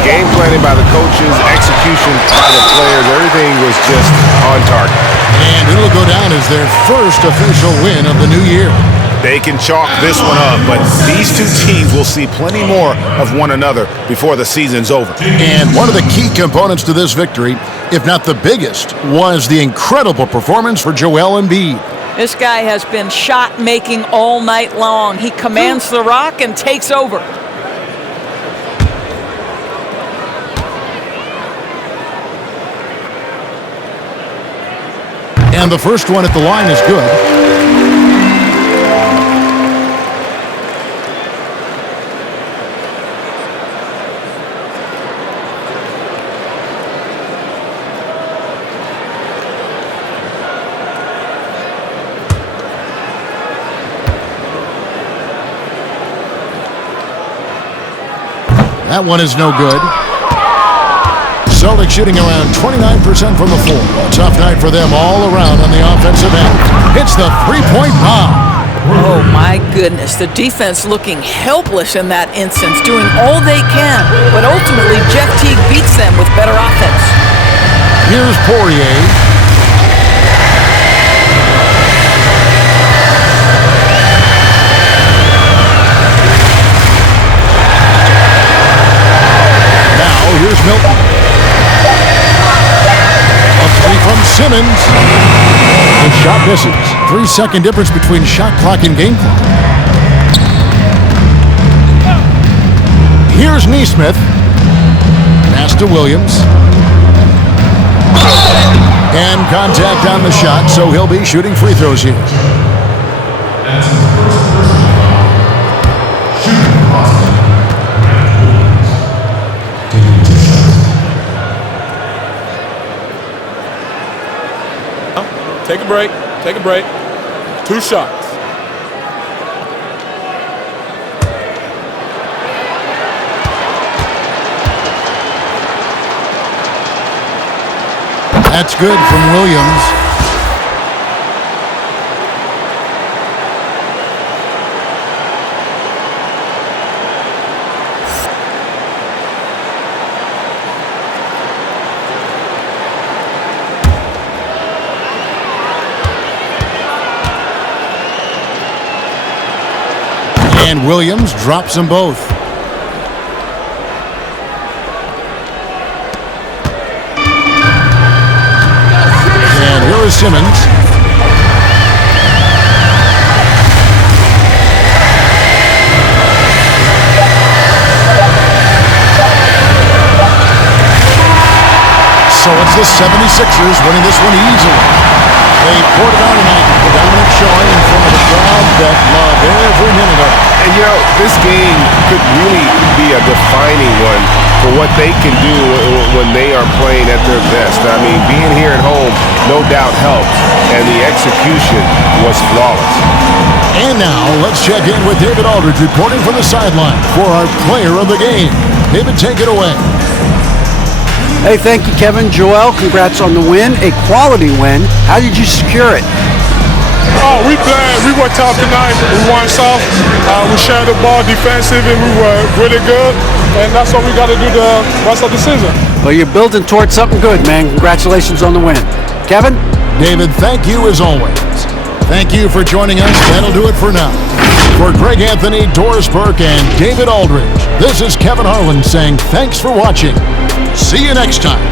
Game planning by the coaches, execution by the players, everything was just on target. And it'll go down as their first official win of the new year. They can chalk this one up, but these two teams will see plenty more of one another before the season's over. And one of the key components to this victory, if not the biggest, was the incredible performance for Joel Embiid. This guy has been shot-making all night long. He commands the rock and takes over. And the first one at the line is good. That one is no good. Celtics shooting around 29% from the floor. A tough night for them all around on the offensive end. It's the three-point bomb. Oh, my goodness. The defense looking helpless in that instance, doing all they can. But ultimately, Jeff Teague beats them with better offense. Here's Poirier. Here's Milton. A three from Simmons. The shot misses. 3-second difference between shot clock and game clock. Here's Nesmith. Pass to Williams. And contact on the shot, so he'll be shooting free throws here. That's his first personal foul. Shooting Boston. Take a break. Take a break. 2 shots. That's good from Williams. And Williams drops them both. And here is Simmons. So it's the 76ers winning this one easily. They poured it on tonight. The dominant showing in front of a crowd that loved every minute of it. And this game could really be a defining one for what they can do when they are playing at their best. I mean, being here at home no doubt helps, and the execution was flawless. And now let's check in with David Aldridge reporting from the sideline for our player of the game. David, take it away. Hey, thank you, Kevin. Joel, congrats on the win. A quality win. How did you secure it? Oh, we played. We were tough tonight. We won soft. We shared the ball defensive, and we were really good. And that's what we got to do the rest of the season. Well, you're building towards something good, man. Congratulations on the win. Kevin? David, thank you as always. Thank you for joining us. That'll do it for now. For Greg Anthony, Doris Burke, and David Aldridge, this is Kevin Harlan saying thanks for watching. See you next time.